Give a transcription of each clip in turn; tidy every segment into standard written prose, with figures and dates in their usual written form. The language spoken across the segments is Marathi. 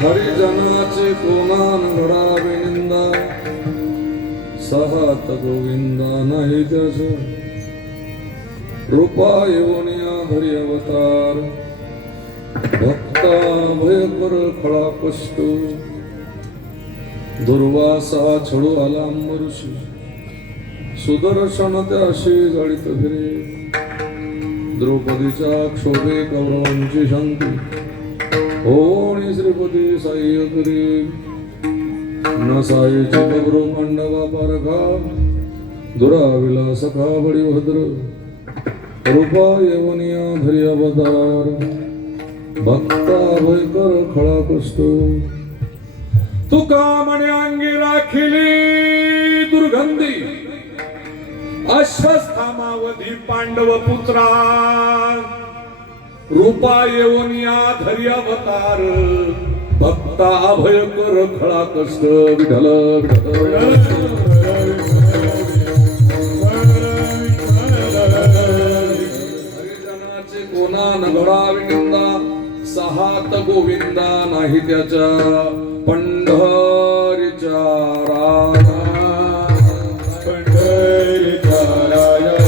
हरिजनाचे कोणान घडावे निंदा, सहात गोविंदा नाही त्याच, रूपा येऊनिया धरी अवतार, भक्ता भयकर खळा कष्ट, दुर्वासा छळू आला ऋषी, सुदर्शन त्याशी जळीत फिरे, द्रौपदीच्या क्षोभे कौरवांची शांती, होणी श्रीपती साह्य करी, न साईची कब्र पांडवा पारखा, दुराविला सखा बळी भद्र, रूपा येवनिया धरी अवतार, भक्ता भयकर खळा कष्ट, तुका म्हणे अंगी राखिली दुर्गंधी, अश्वस्थामावधी पांडव पुत्रा, रूपा येऊनिया धरी अवतार, भक्ता भयकर खळा कष्ट, विठ्ठल विठ्ठल. हरिजनाचे कोणान घडावी निंदा, सहात गोविंदा नाही त्याच्या, पंढरीच्या राजा, पंढरीच्या राजा,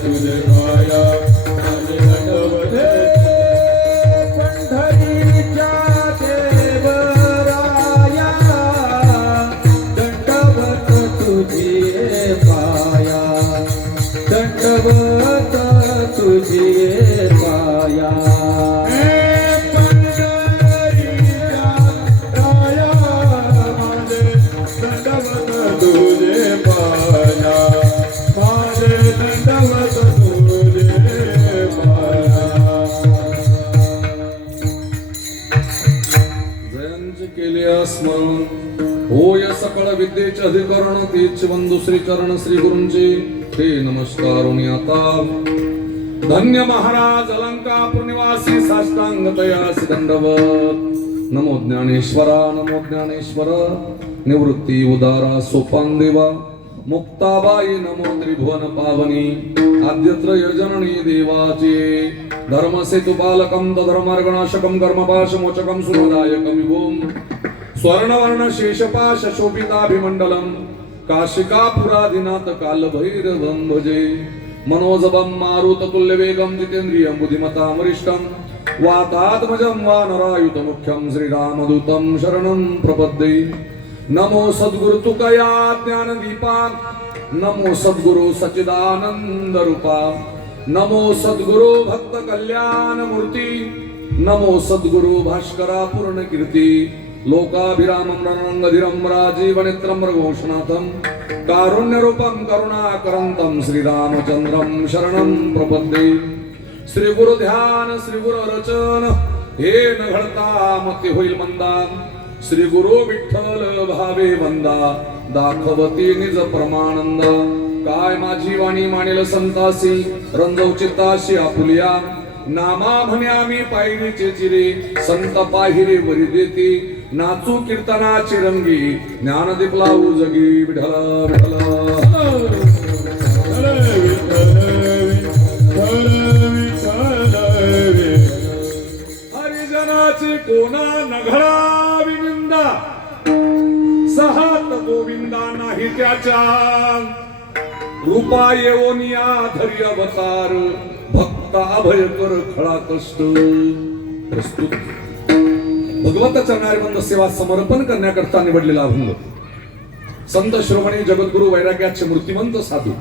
तुझे पाया होय सकळ विद्येचे अधिकरण तेच वंदू श्री चरण श्री गुरूंचे ते नमस्कारुणी आता धन्य महाराज अलंकापूर निवासी साष्टांग तयासी दंडवत नमो ज्ञानेश्वरा नमो ज्ञानेश्वर निवृत्ती उदारा सोपान देवा मुक्ताबाई नमो त्रिभुवन पावनी आद्यत्र यजननी देवाचे धर्मसेतु बालकं धर्मार्गनाशकं कर्मपाशमोचकं सुमदायकं विभुं स्वर्णवर्ण शेषपाश शोभिताभिमण्डलं काशिकापुरादिनाथ कालभैरवं भजे मनोजवं मारुततुल्यवेगं जितेन्द्रियं बुद्धिमतां वरिष्ठं वातात्मजं वानरायुतमुख्यं श्रीरामदूतं शरणं प्रपद्ये नमो सद्गुरु तुकया ज्ञानदीपा नमो सद्गुरु सच्चिदानंद रूपा नमो सद्गुरु भक्त कल्याण मूर्ती नमो सद्गुरु भास्करा पूर्ण कीर्ती लोकाभिरामं रणरंगधीरं राजीवनेत्रं रघुवंशनाथं कारुण्य रूपं करुणाकरंतं श्रीरामचंद्रं शरणं प्रपद्ये श्री गुरु ध्यान श्री गुरु रचन हे न घडता मती होईल मंदा श्री गुरु विठ्ठल भावे वंदा दाखवती निज प्रमानंद काय माझी वाणी मानेल संतासी रंजव चित्ताशी आपुलिया नामा म्हणे आम्ही पायरीचे चिरे संत पाहिरे वरी देते नाचू कीर्तनाची रंगी ज्ञानदीप लावू जगी विठला विठला हरिजनाची कोणा नघळावी निंदा सहात गोविंदा नाही त्याच्या रूपा येवोनिया धरी अवतार भक्ता अभयकर खळा कष्ट प्रस्तुत भगवत चरणारविंद सेवा समर्पण करण्याकरता निवडलेला अभंग संत श्रोमणी जगद्गुरु वैराग्याचे मूर्तिमंत साधू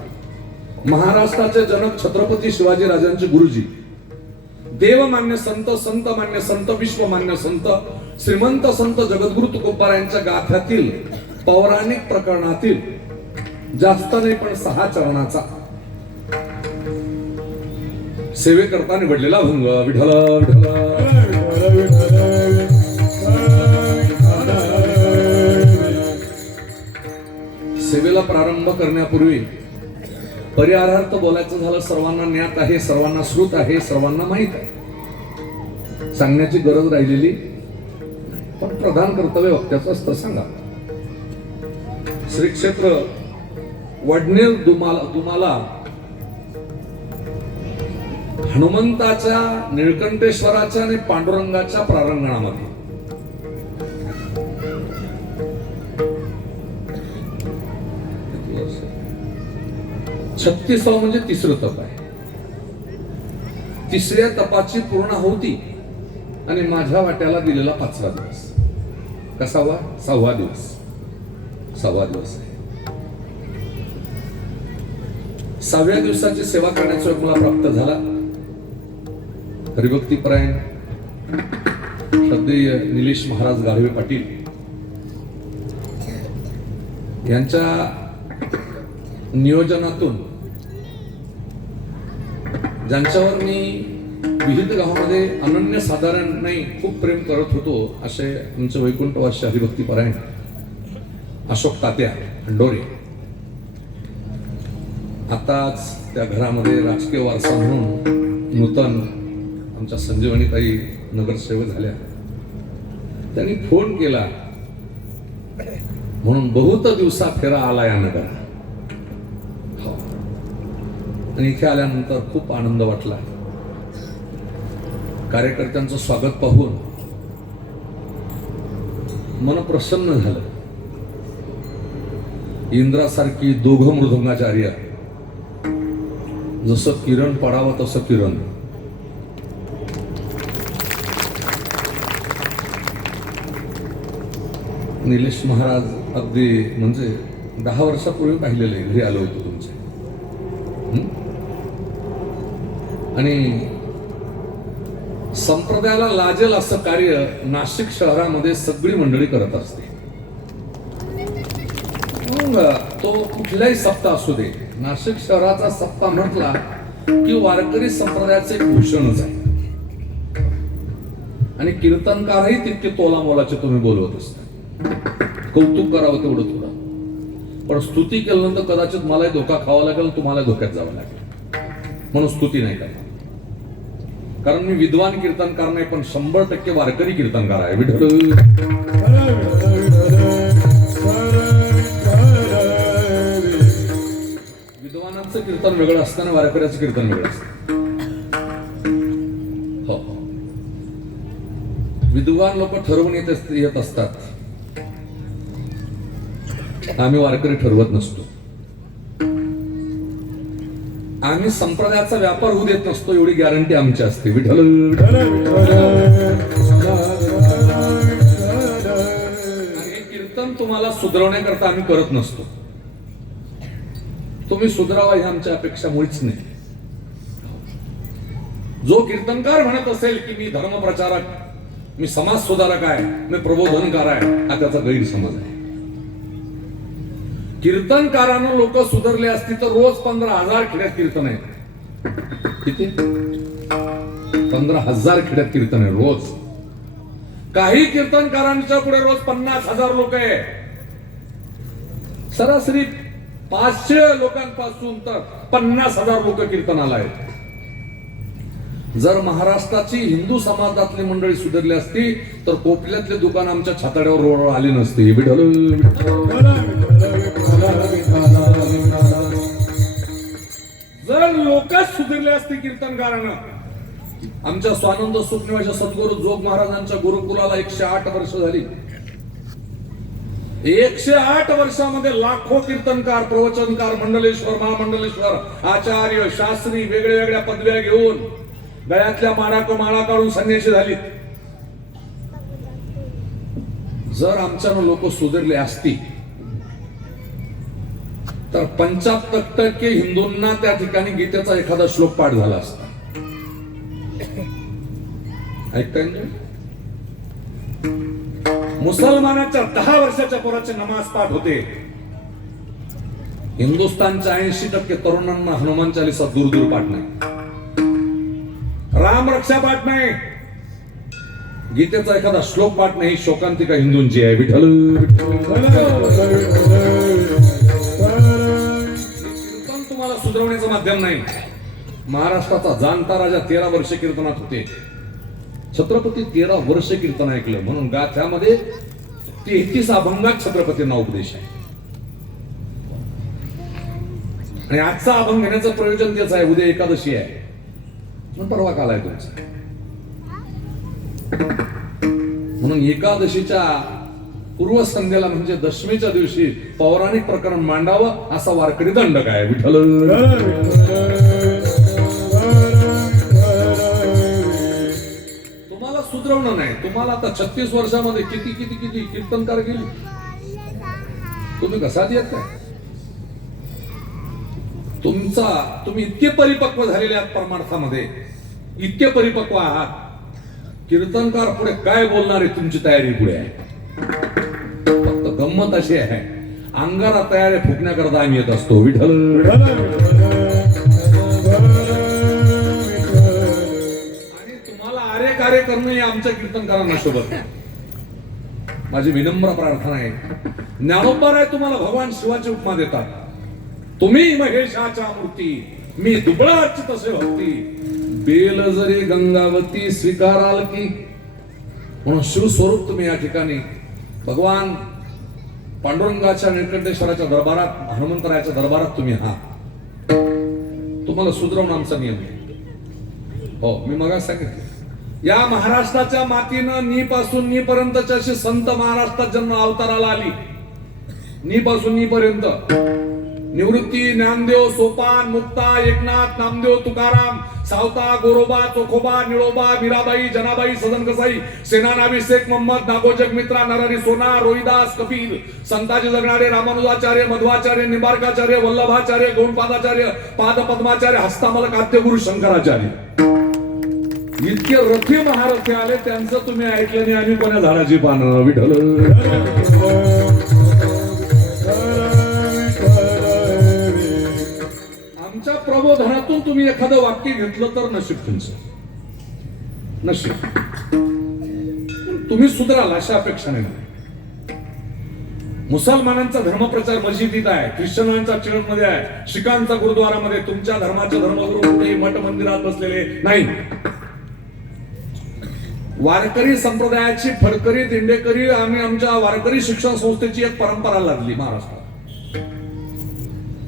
महाराष्ट्राचे जनक छत्रपती शिवाजी राजांचे गुरुजी देवमान्य संत संत मान्य संत विश्वमान्य संत श्रीमंत संत जगद्गुरु तुकोबार यांच्या गाथ्यातील पौराणिक प्रकरणातील जास्त नाही पण 6 चरणाचा सेवेकरता निवडलेला अभंग विठ्ठल सेवेला प्रारंभ करण्यापूर्वी परिहारार्थ बोलायचं झालं सर्वांना ज्ञात आहे सर्वांना श्रुत आहे सर्वांना माहित आहे सांगण्याची गरज राहिलेली पण प्रधान कर्तव्य वक्त्याचं असतं सांगा श्री क्षेत्र वडनेर दुमाला हनुमंताच्या निळकंठेश्वराच्या आणि पांडुरंगाच्या प्रारंगणामध्ये 36 म्हणजे तिसरं तप आहे तिसऱ्या तपाची पूर्णाहुती आणि माझ्या वाट्याला दिलेला 5वा दिवस कसावा 6वा दिवस 6वा दिवस आहे 6व्या दिवसाची सेवा करण्याचा योग मला प्राप्त झाला हरिभक्तीपरायण श्रद्धेय निलेश महाराज गाढवे पाटील यांच्या नियोजनातून ज्यांच्यावर मी विविध गावामध्ये अनन्यसाधारण नाही खूप प्रेम करत होतो असे आमचे वैकुंठवासी हरिभक्तीपरायण अशोक तात्या हंडोरे आताच त्या घरामध्ये राजकीय वारसा म्हणून नूतन आमच्या संजीवनीताई नगरसेवक झाल्या त्यांनी फोन केला म्हणून बहुत दिवसा फेरा आला या नगरात आणि इथे आल्यानंतर खूप आनंद वाटला कार्यकर्त्यांचं स्वागत पाहून मन प्रसन्न झालं इंद्रासारखी दोघं मृदंगाचार्य जसं किरण पडावं तसं किरण निलेश महाराज अगदी म्हणजे 10 वर्षापूर्वी पाहिलेले घरी आलो होतो तुमचे आणि संप्रदायाला लाजेल असं कार्य नाशिक शहरामध्ये सगळी मंडळी करत असते तो कुठलाही सप्ताह असू दे नाशिक शहराचा सप्ताह म्हटला की वारकरी संप्रदायाचे एक भूषणच आहे आणि कीर्तनकारही तितके तोला मोलाचे तुम्ही बोलवत असता कौतुक करावं तेवढं थोडं, पण स्तुती केल्यानंतर कदाचित मलाही धोका खावा लागेल, तुम्हाला धोक्यात जावं लागेल, म्हणून स्तुती नाही करणार. कारण मी विद्वान कीर्तनकार नाही, पण 100% वारकरी कीर्तनकार आहे. विठ्ठल विद्वानांचं कीर्तन वेगळं असतं आणि वारकऱ्याचं कीर्तन वेगळं असतं. हो, विद्वान लोक ठरवून येत असतात, आम्ही वारकरी ठरवत नसतो. आम्ही संप्रदायाचा व्यापार होऊ देत नसतो, एवढी गॅरंटी आमची असते. विठ्ठल हे कीर्तन तुम्हाला सुधारवण्याकरता आम्ही करत नसतो. तुम्ही सुधारावा ही आमच्या अपेक्षा मुळीच नाही. जो कीर्तनकार म्हणत असेल की मी धर्मप्रचारक, मी समाज सुधारक आहे, मी प्रबोधनकार आहे, हा त्याचा गैरसमज आहे. कीर्तनकारानं लोक सुधारले असती तर रोज 15,000 खेड्यात कीर्तन आहे. किती? 15,000 खेड्यात कीर्तन आहे रोज. काही कीर्तनकारांच्या पुढे रोज 50,000 लोक आहे. सरासरी 500 लोकांपासून तर 50,000 लोक कीर्तनाला आहेत. जर महाराष्ट्राची हिंदू समाजातली मंडळी सुधारली असती तर कोपल्यातले दुकान आमच्या छाताड्यावर रोड आली नसती. जर लोक सुधारले असते कीर्तनकारानं, आमच्या स्वानंद सुखनिवास सद्गुरू जोग महाराजांच्या गुरुकुलाला 108 वर्ष झाली. 108 वर्षामध्ये लाखो कीर्तनकार, प्रवचनकार, मंडलेश्वर, महामंडलेश्वर, आचार्य, शास्त्री वेगळ्या वेगळ्या पदव्या घेऊन गळ्यातल्या माळा काढून संन्यासी झाली. जर आमच्यानं लोक सुधारले असती तर 75% हिंदूंना त्या ठिकाणी गीतेचा एखादा श्लोक पाठ झाला असता. ऐकताय ना? मुसलमानाच्या 10 वर्षाच्या पोराचे नमाज पाठ होते. हिंदुस्थानच्या 80% तरुणांना हनुमान चालीसा दूर दूर पाठ नाही, राम रक्षा पाठ नाही, गीतेचा एखादा श्लोक पाठ नाही. शोकांतिका हिंदूंची आहे. विठ्ठल कीर्तन तुम्हाला सुधारवण्याचं माध्यम नाही. महाराष्ट्राचा जाणता राजा 13 वर्ष कीर्तनात होते. छत्रपती 13 वर्ष कीर्तन ऐकलं, म्हणून गाथ्यामध्ये 33 अभंगात छत्रपतींना उपदेश आहे. आणि आजचा अभंग घेण्याचं प्रयोजन तेच आहे. उद्या एकादशी आहे, परवा काल आहे तुमचा, म्हणून एकादशीच्या पूर्वसंध्येला म्हणजे दशमीच्या दिवशी पौराणिक प्रकरण मांडावं असा वारकरी दंडक आहे. विठ्ठल तुम्हाला सुधरवणं नाही. तुम्हाला आता 36 वर्षामध्ये किती किती किती कीर्तनकार गेले, तुम्ही कसा येत काय? तुम्ही इतके परिपक्व झालेले आहात परमार्थामध्ये, इतके परिपक्व आहात, कीर्तनकार पुढे काय बोलणार आहे तुमची तयारी पुढे आहे. फक्त गंमत अशी आहे, अंगारा तयार आहे फुकण्याकरता आम्ही येत असतो. विठ्ठल आणि तुम्हाला आरे कार्य करणं हे आमच्या कीर्तनकारांना शोभत नाही. माझी विनम्र प्रार्थना आहे, ज्ञानोबा तुम्हाला भगवान शिवाची उपमा देतात. तुम्ही महेशाच्या मूर्ती, मी दुबळा अर्चित असे भक्ती, बेल जरी गंगावती स्वीकाराल की. म्हणून शिवस्वरूप तुम्ही या ठिकाणी भगवान पांडुरंगाच्या निळकंठेश्वराच्या दरबारात, हनुमंतरायाच्या दरबारात तुम्ही आहात. तुम्हाला सुधरवणं आमचा नियम आहे. हो, मी मग सांगितलं, या महाराष्ट्राच्या मातीनं नी पासून नी पर्यंतच्या अशी संत महाराष्ट्रात जन्म अवताराला आली. नी पासून नी पर्यंत निवृत्ती, ज्ञानदेव, सोपान, मुक्ता, एकनाथ, नामदेव, तुकाराम, सावता, गोरोबा, चोखोबा, निळोबा, मीराबाई, जनाबाई, सदन कसाई, सेनानाभिषेक, मोहम्मद, नागोजग मित्रा, नरहरी सोना, रोहिदास, कपिल, संताजी जगणारे, रामानुजाचार्य, मध्वाचार्य, निंबार्काचार्य, वल्लभाचार्य, गौणपादाचार्य, पादपद्माचार्य, हस्तामलक आद्यगुरु शंकराचार्य, इतके रथी महारथी आले. त्यांचं तुम्ही ऐकलं नाही. आम्ही कोण्या झाडाची पानं. विठ्ठल आमच्या प्रबोधनातून तुम्ही एखादं वाक्य घेतलं तर नशीब तुमचं, नशीब. तुम्ही सुधाराल अशा अपेक्षा नाही. मुसलमानांचा धर्मप्रचार मशिदीत आहे, ख्रिश्चनांचा चर्चमध्ये आहे, शिखांचा गुरुद्वारामध्ये. तुमच्या धर्माचे धर्मगुरू कुठेही मठ मंदिरात बसलेले नाही. वारकरी संप्रदायाची फडकरी दिंडेकरी आम्ही आमच्या वारकरी शिक्षण संस्थेची एक परंपरा लागली महाराष्ट्रात.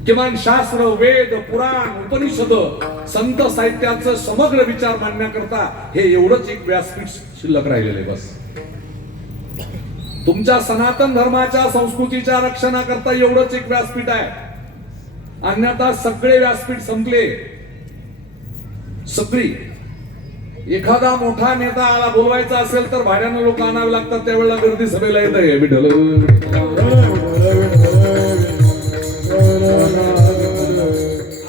किमान शास्त्र, वेद, पुराण, उपनिषद, संत साहित्याचं समग्र विचार मांडण्याकरता हे एवढंच एक व्यासपीठ शिल्लक राहिलेलं आहे. बस तुमच्या सनातन धर्माच्या संस्कृतीच्या रक्षणाकरता एवढंच एक व्यासपीठ आहे. अन्यथा सगळे व्यासपीठ संपले. सगळी. एखादा मोठा नेता आला बोलवायचा असेल तर भाड्यानं लोक आणावे लागतात, त्यावेळेला गर्दी सभेला येत आहे. विठ्ठल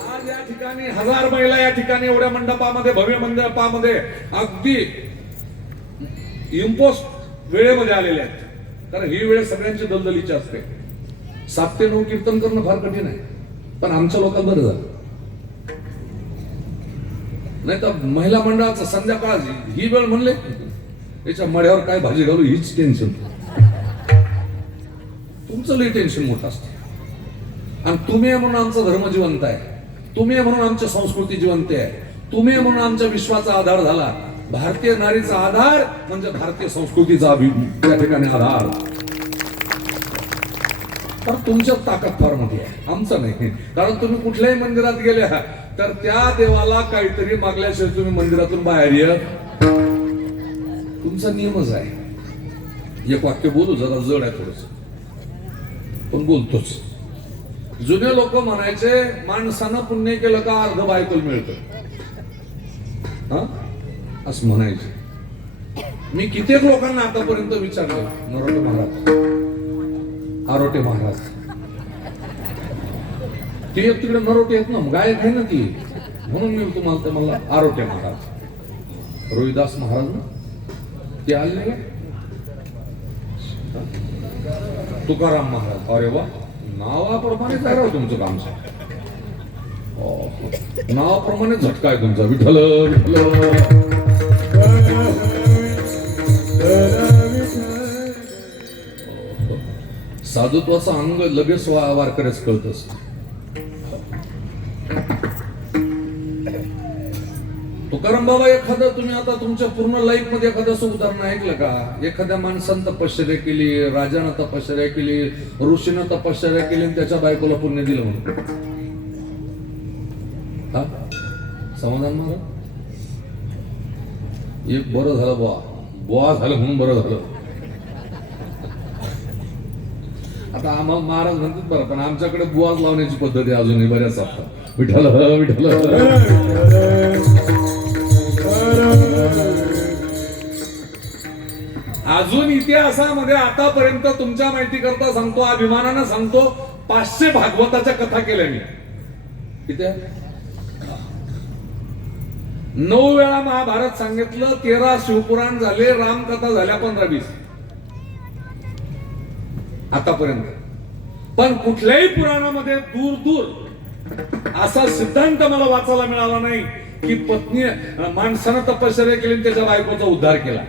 आज या ठिकाणी 1000 महिला या ठिकाणी एवढ्या मंडपामध्ये, भव्य मंडपामध्ये अगदी इम्पोस्ट वेळेमध्ये आलेल्या आहेत. कारण ही वेळ सगळ्यांची दलदलीची असते. 7 ते 9 कीर्तन करणं फार कठीण आहे, पण आमच्या लोकांना बरं झालं. नाही तर महिला मंडळाचं संध्याकाळ ही वेळ म्हणले याच्या मड्यावर काय भाजी घालू हीच टेन्शन. तुमचं लई टेन्शन मोठं असतं. आणि तुम्ही म्हणून आमचा धर्म जिवंत आहे, तुम्ही म्हणून आमची संस्कृती जिवंत आहे, तुम्ही म्हणून आमच्या विश्वाचा आधार झाला. भारतीय नारीचा आधार म्हणजे भारतीय संस्कृतीचा त्या ठिकाणी आधार. तर तुमच्यात ताकद फार मोठी आहे, आमचं नाही. कारण तुम्ही कुठल्याही मंदिरात गेले तर त्या देवाला काहीतरी मागल्याशिवाय तुम्ही मंदिरातून बाहेर ये. तुमचा नियमच आहे. एक वाक्य बोलू, जरा जड आहे थोडस, पण बोलतोच. जुने लोक म्हणायचे माणसानं पुण्य केलं का अर्ध बायकोल मिळतं, असं म्हणायचे. मी कित्येक लोकांना आतापर्यंत विचारलं, नरोटे महाराज, आरोटे महाराज, ते एक तिकडे नरोटे आहेत ना, गायक आहे ना ती, म्हणून मी तुम्हाला तर मला आरोटे महाराज, रोहिदास महाराज ना ते आले का, तुकाराम महाराज. अरे वा, नावाप्रमाणेच आहे राव तुमचं काम. नावाप्रमाणे झटका आहे तुमचा. विठ्ठल विठ्ठल. साधुत्वाचं अंग लगेच वारकऱ्याच कळत असत. तुकाराम बाबा, एखादं तुम्ही आता तुमच्या पूर्ण लाईफ मध्ये एखादं असं उदाहरण ऐकलं का? एखाद्या माणसानं तपश्चर्या केली, राजानं तपश्चर्या केली, ऋषीनं तपश्चर्या केली आणि त्याच्या बायकोला पुण्य दिलं म्हणून. हा समाधान महाराज, एक बरं झालं बुवा, बुवा झालं म्हणून बरं झालं. आता आम्हाला महाराज म्हणतात बरं, पण आमच्याकडे बुवाज लावण्याची पद्धत आहे अजूनही बऱ्याच असतात. विठ्ठल विठ्ठल. अजून इतिहासामध्ये आतापर्यंत तुमच्या माहिती करता सांगतो, अभिमानानं सांगतो, 500 भागवताच्या कथा केल्या मी. किती? 9 वेळा महाभारत सांगितलं, 13 शिवपुराण झाले, रामकथा झाल्या 15-20 आतापर्यंत. पण कुठल्याही पुराणामध्ये दूर दूर असा सिद्धांत मला वाचायला मिळाला नाही की पत्नी माणसानं तपश्चर्या केली आणि त्याच्या बायकोचा उद्धार केला.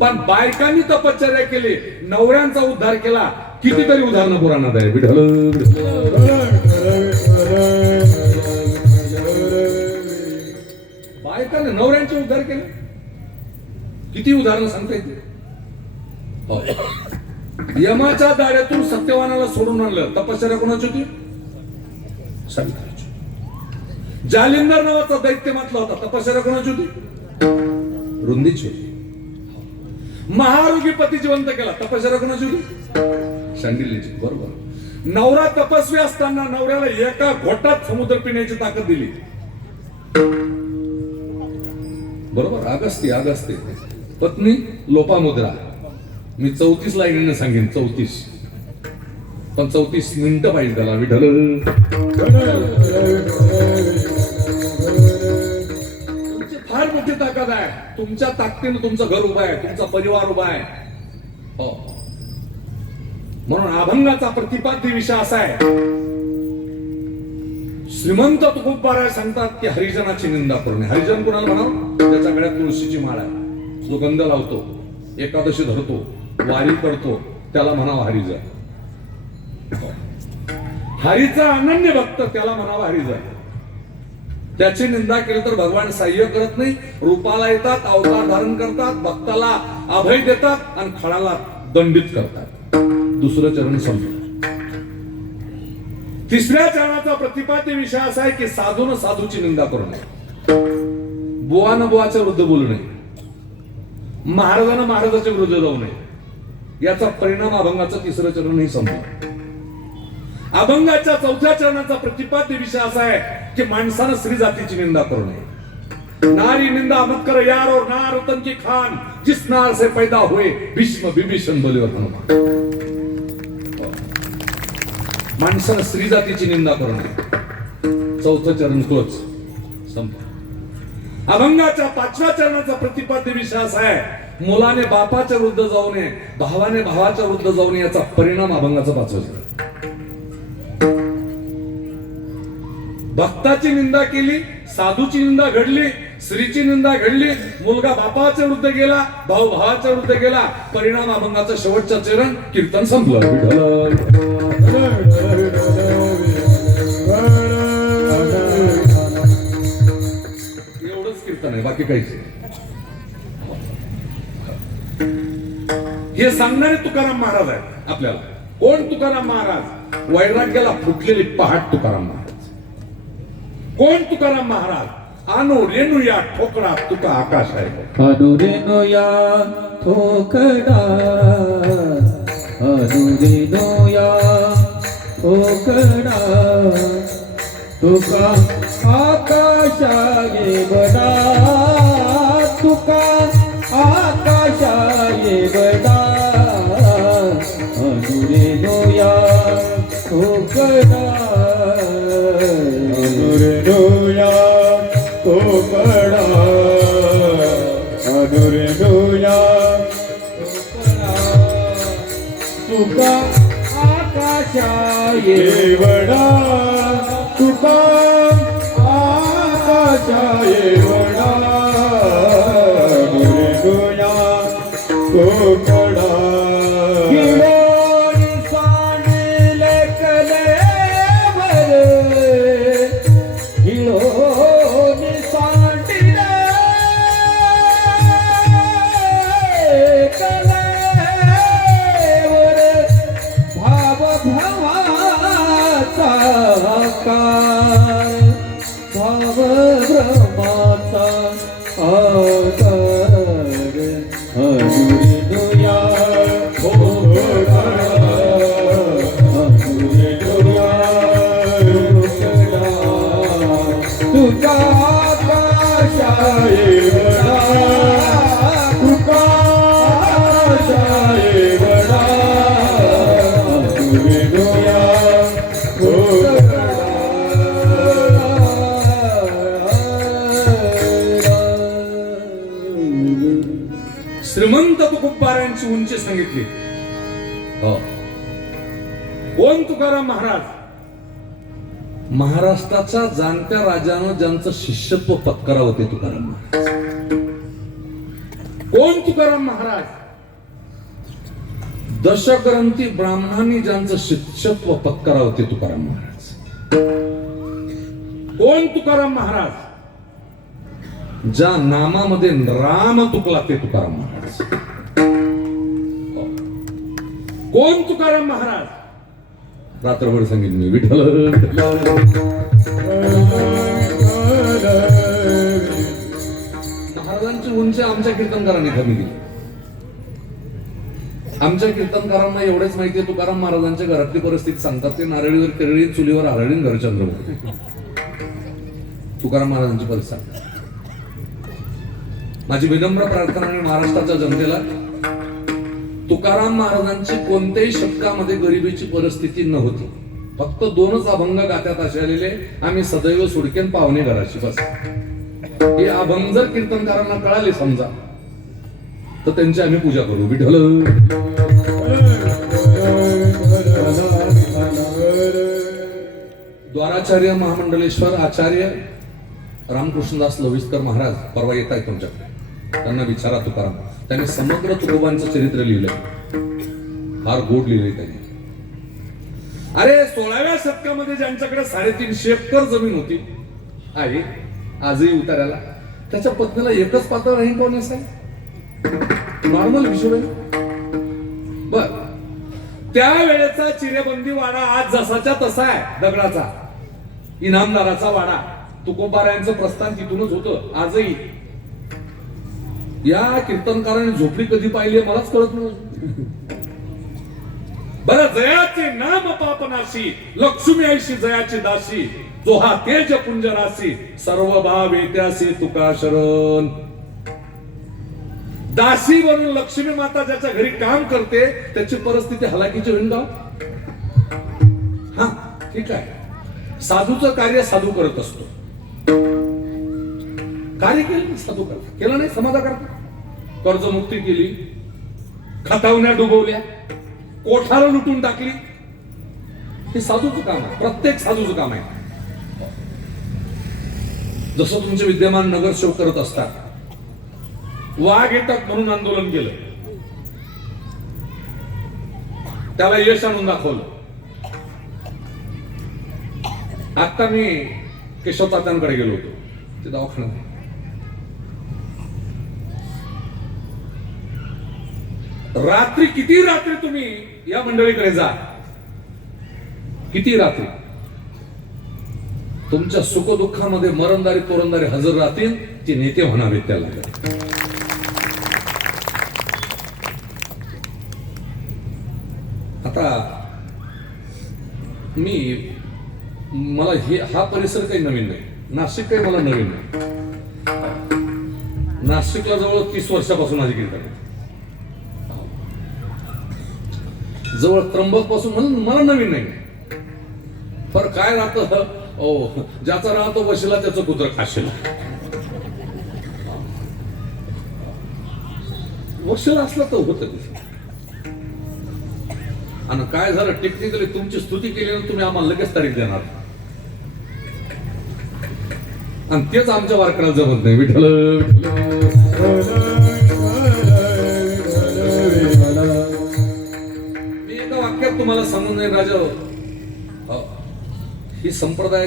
पण बायकांनी तपश्चर्या केली, नवऱ्यांचा उद्धार केला. कितीतरी उदाहरणं पुराणात आहे. विठ्ठल बायकाने नवऱ्यांचे उद्धार केले, किती उदाहरणं सांगता येतील. यमाच्या दाऱ्यातून सत्यवानाला सोडून आणलं, तपश्चर्या कोणाची होती? सावित्रीची. जालिंदर नावाचा दैत्य मातला होता, तपश्चर्या कोणाची होती? रुंदीची होती. महारोगी पती जिवंत केला, तपश्चर्या कोणाची होती? शांडिल्यची. बरोबर. नवरा तपस्वी असताना नवऱ्याला एका घोटात समुद्र पिण्याची ताकद दिली. बरोबर. अगस्ती. पत्नी लोपामुद्रा. मी 34 लाईनीने सांगेन, 34, पण 34 मिनिटं पाहिजे त्याला. विठ्ठल. तुमची फार मोठी ताकद आहे. तुमच्या ताकदीनं तुमचं घर उभं आहे, तुमचा परिवार उभा आहे. हो, म्हणून अभंगाचा प्रतिपाद्य विषय असा आहे, श्रीमंत तुकोबाराय सांगतात की हरिजनाची निंदा करू नये. हरिजन कुणाला म्हणावं? त्याच्या गळ्यात तुळशीची माळ आहे, जो गंध लावतो, एकादशी धरतो, वारी करतो, त्याला म्हणावं हरिजन. हरीचा अनन्य भक्त त्याला म्हणावा हरिजन. त्याची निंदा केली तर भगवान सहाय्य करत नाही. रूपाला येतात, अवतार धारण करतात, भक्ताला अभय देतात आणि खळाला दंडित करतात. दुसरं चरण समजून. तिसऱ्या चरणाचा प्रतिपाद्य विषय असा आहे की साधून साधूची निंदा करू नये, बुवानं बुवाच्या विरुद्ध बोलू नये, महाराजानं महाराजाच्या विरुद्ध जाऊ नये. याचा परिणाम अभंगाचं तिसरं चरण ही समजून. अभंगाच्या चौथ्या चरणाचा प्रतिपाद्य विषय असा आहे की माणसानं स्त्री जातीची निंदा करू नये. नारी निंदा मत कर यार और नार वतन की खान, जिस नार से पैदा हुए भीष्म विभीषण बोले हनुमान. माणसानं स्त्री जातीची निंदा करू नये. चौथं चरण क्लोज संपलं. अभंगाच्या पाचव्या चरणाचा प्रतिपाद्य विषय असा आहे मुलाने बापाच्या विरुद्ध जाऊ नये, भावाने भावाच्या विरुद्ध जाऊ नये. याचा परिणाम अभंगाचा पाचवा चरण. भक्ताची निंदा केली, साधूची निंदा घडली, स्त्रीची निंदा घडली, मुलगा बापाच्या विरुद्ध गेला, भाऊ भावाच्या विरुद्ध गेला. परिणाम अभंगाचा शेवटचा चरण कीर्तन संपलं. एवढंच कीर्तन आहे, बाकी काहीच नाही. हे सांगणारे तुकाराम महाराज आहेत आपल्याला. कोण तुकाराम महाराज? वैराग्याला फुटलेली पहाट तुकाराम महाराज. कोण तुकाराम महाराज? अनु रेणुया ठोकळा तुका आकाश आहे. अनु रेणुया ठोकळा, अनु रेणुया ठोकळा, तुका आकाशाये बडा, तुका आकाशाये बडा. अनु रेणुया ठोकळा, अनुरेणुया ठोकळा, अनुरेणुया ठोकळा, तुका आकाशाये वडा, तुका आकाशाये वडा. अनुरेणुया ठोकळा, भाव ब्रह्माचा आकार. अनुरेणुया ठोकळा, अनुरेणुया ठोकळा, तुका आकाशाये वडा, तुका आकाशाये वडा. अनुरेणुया ठोकळा. श्रीमंत तुकोबारायांची उंची सांगितली. कोण तुकाराम महाराज? महाराष्ट्राच्या जाणत्या राजानं ज्यांचं शिष्यत्व पत्करावं ते तुकाराम महाराज. कोण तुकाराम महाराज? दशग्रंथी ब्राह्मणांनी ज्यांचं शिष्यत्व पत्करावं ते तुकाराम महाराज. कोण तुकाराम महाराज? ज्या नामामध्ये राम तुकला ते तुकाराम महाराज. कोण तुकाराम महाराज? रात्रभर सांगेन मी विठ्ठल. महाराजांची उंची आमच्या कीर्तनकारांनी कमी केली. आमच्या कीर्तनकारांना एवढेच माहितीये तुकाराम महाराजांच्या घरातली परिस्थिती सांगतात. ते नारळीवर केरळी चुलीवर आरळीन घरचंद्र. तुकाराम महाराजांची परिस्थिती. माझी विनम्र प्रार्थना आहे महाराष्ट्राच्या जनतेला, तुकाराम महाराजांची कोणत्याही शतकामध्ये गरिबीची परिस्थिती नव्हती. फक्त 2च अभंग गात्यात असे आलेले, आम्ही सदैव सुडकेन पाहुणे घराची. बस हे अभंग जर कीर्तनकारांना कळाले समजा तर त्यांची आम्ही पूजा करू. विठ्ठल. द्वाराचार्य महामंडलेश्वर आचार्य रामकृष्णदास लविस्कर महाराज परवा येत आहेत तुमच्याकडे. त्यांना विचारा तुकाराम. त्यांनी समग्र तुकोबांचं चरित्र लिहिलंय, फार गोड लिहिलंय त्यांनी. अरे 16व्या शतकामध्ये ज्यांच्याकडे 350 एकर जमीन होती आहे आजही उतारायला, त्याच्या पत्नीला एकच पातळ राहीन कोण असेल? नॉर्मल हिशोब आहे. बर, त्यावेळेचा चिरेबंदी वाडा आज जसाच्या तसा आहे, दगडाचा. इनामदाराचा वाडा, तुकोबारायांचं प्रस्थान तिथूनच होतं. आजही या कीर्तनकाराने झोपडी कधी पाहिली मलाच कळत नाही. बरं, जयाचे नाम पापनाशी, लक्ष्मी ऐशी जयाची दासी, जो हा तेज पुंजरासी, सर्व भाव येत्यासी तुका शरण. दासी बनून लक्ष्मी माता ज्याच्या घरी काम करते त्याची परिस्थिती हलाखीची होईल का? हा, ठीक आहे. साधूचं कार्य साधू करत असतो. कार्य केलं साधू करता, केलं नाही समाजा करता. कर्जमुक्ती केली, खतावण्या डुबवल्या, कोठाला लुटून टाकली, हे साधूचं काम आहे. प्रत्येक साधूचं काम आहे. जसं तुमचे विद्यमान नगरसेवक करत असतात, वाघ येतात म्हणून आंदोलन केलं, त्याला यश आणून दाखवलं. आता मी केशव तात्यांकडे गेलो होतो, ते दवाखान्यात. रात्री, किती रात्री तुम्ही या मंडळीकडे जा, किती रात्री तुमच्या सुखदुःखामध्ये मरणदारी तोरणदारी हजर राहतील, ते नेते म्हणावेत त्याला. आता मला हा परिसर काही नवीन नाही, नाशिक काही मला नवीन नाही. नाशिकला जवळ 30 वर्षापासून माझी कीर्तन आहे. जवळ त्र्यंबक पासून म्हणून मला नवीन नाही. पर काय राहतं, ज्याचा राहतो वशिला त्याचं कुत्र खाशील. वशिला असला तर होत. आणि काय झालं, टेक्निकली तुमची स्तुती केली ना, तुम्ही आम्हाला लगेच तारीख देणार, आणि तेच आमच्या वारकऱ्याला जमत नाही. विठ्ठल मी एका वाक्यात तुम्हाला सांगून नाही राजा, ही संप्रदाय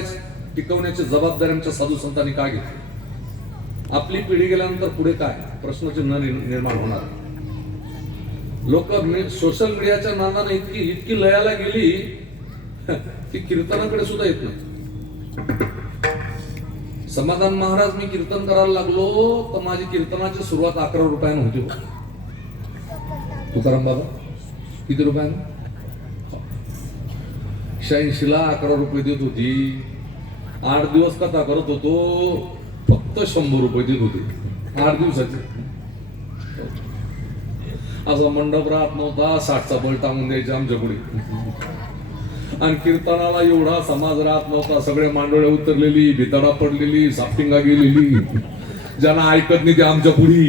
टिकवण्याची जबाबदारी आमच्या साधू संतांनी का घेतली? आपली पिढी गेल्यानंतर पुढे काय प्रश्नचिन्ह निर्माण होणार. लोक सोशल मीडियाच्या नादाने इतकी लयाला गेली, ती कीर्तनाकडे सुद्धा येत नाही. समाधान महाराज, मी कीर्तन करायला लागलो तर माझी कीर्तनाची सुरुवात 11 रुपयानं होती. तुकाराम बाबा किती रुपयानं? 86ला 11 रुपये देत होती. 8 दिवस कथा करत होतो, फक्त 100 रुपये देत होते 8 दिवसाचे. असा मंडप राहत नव्हता, 60चा बळ टांगून द्यायचे आमच्या पुढे. आणि कीर्तनाला एवढा समाज राहत नव्हता. सगळे मांडोळ्या उतरलेली, भितडा पडलेली, सापटिंगा गेलेली, ज्यांना ऐकत नाही ते आमच्या पुढी.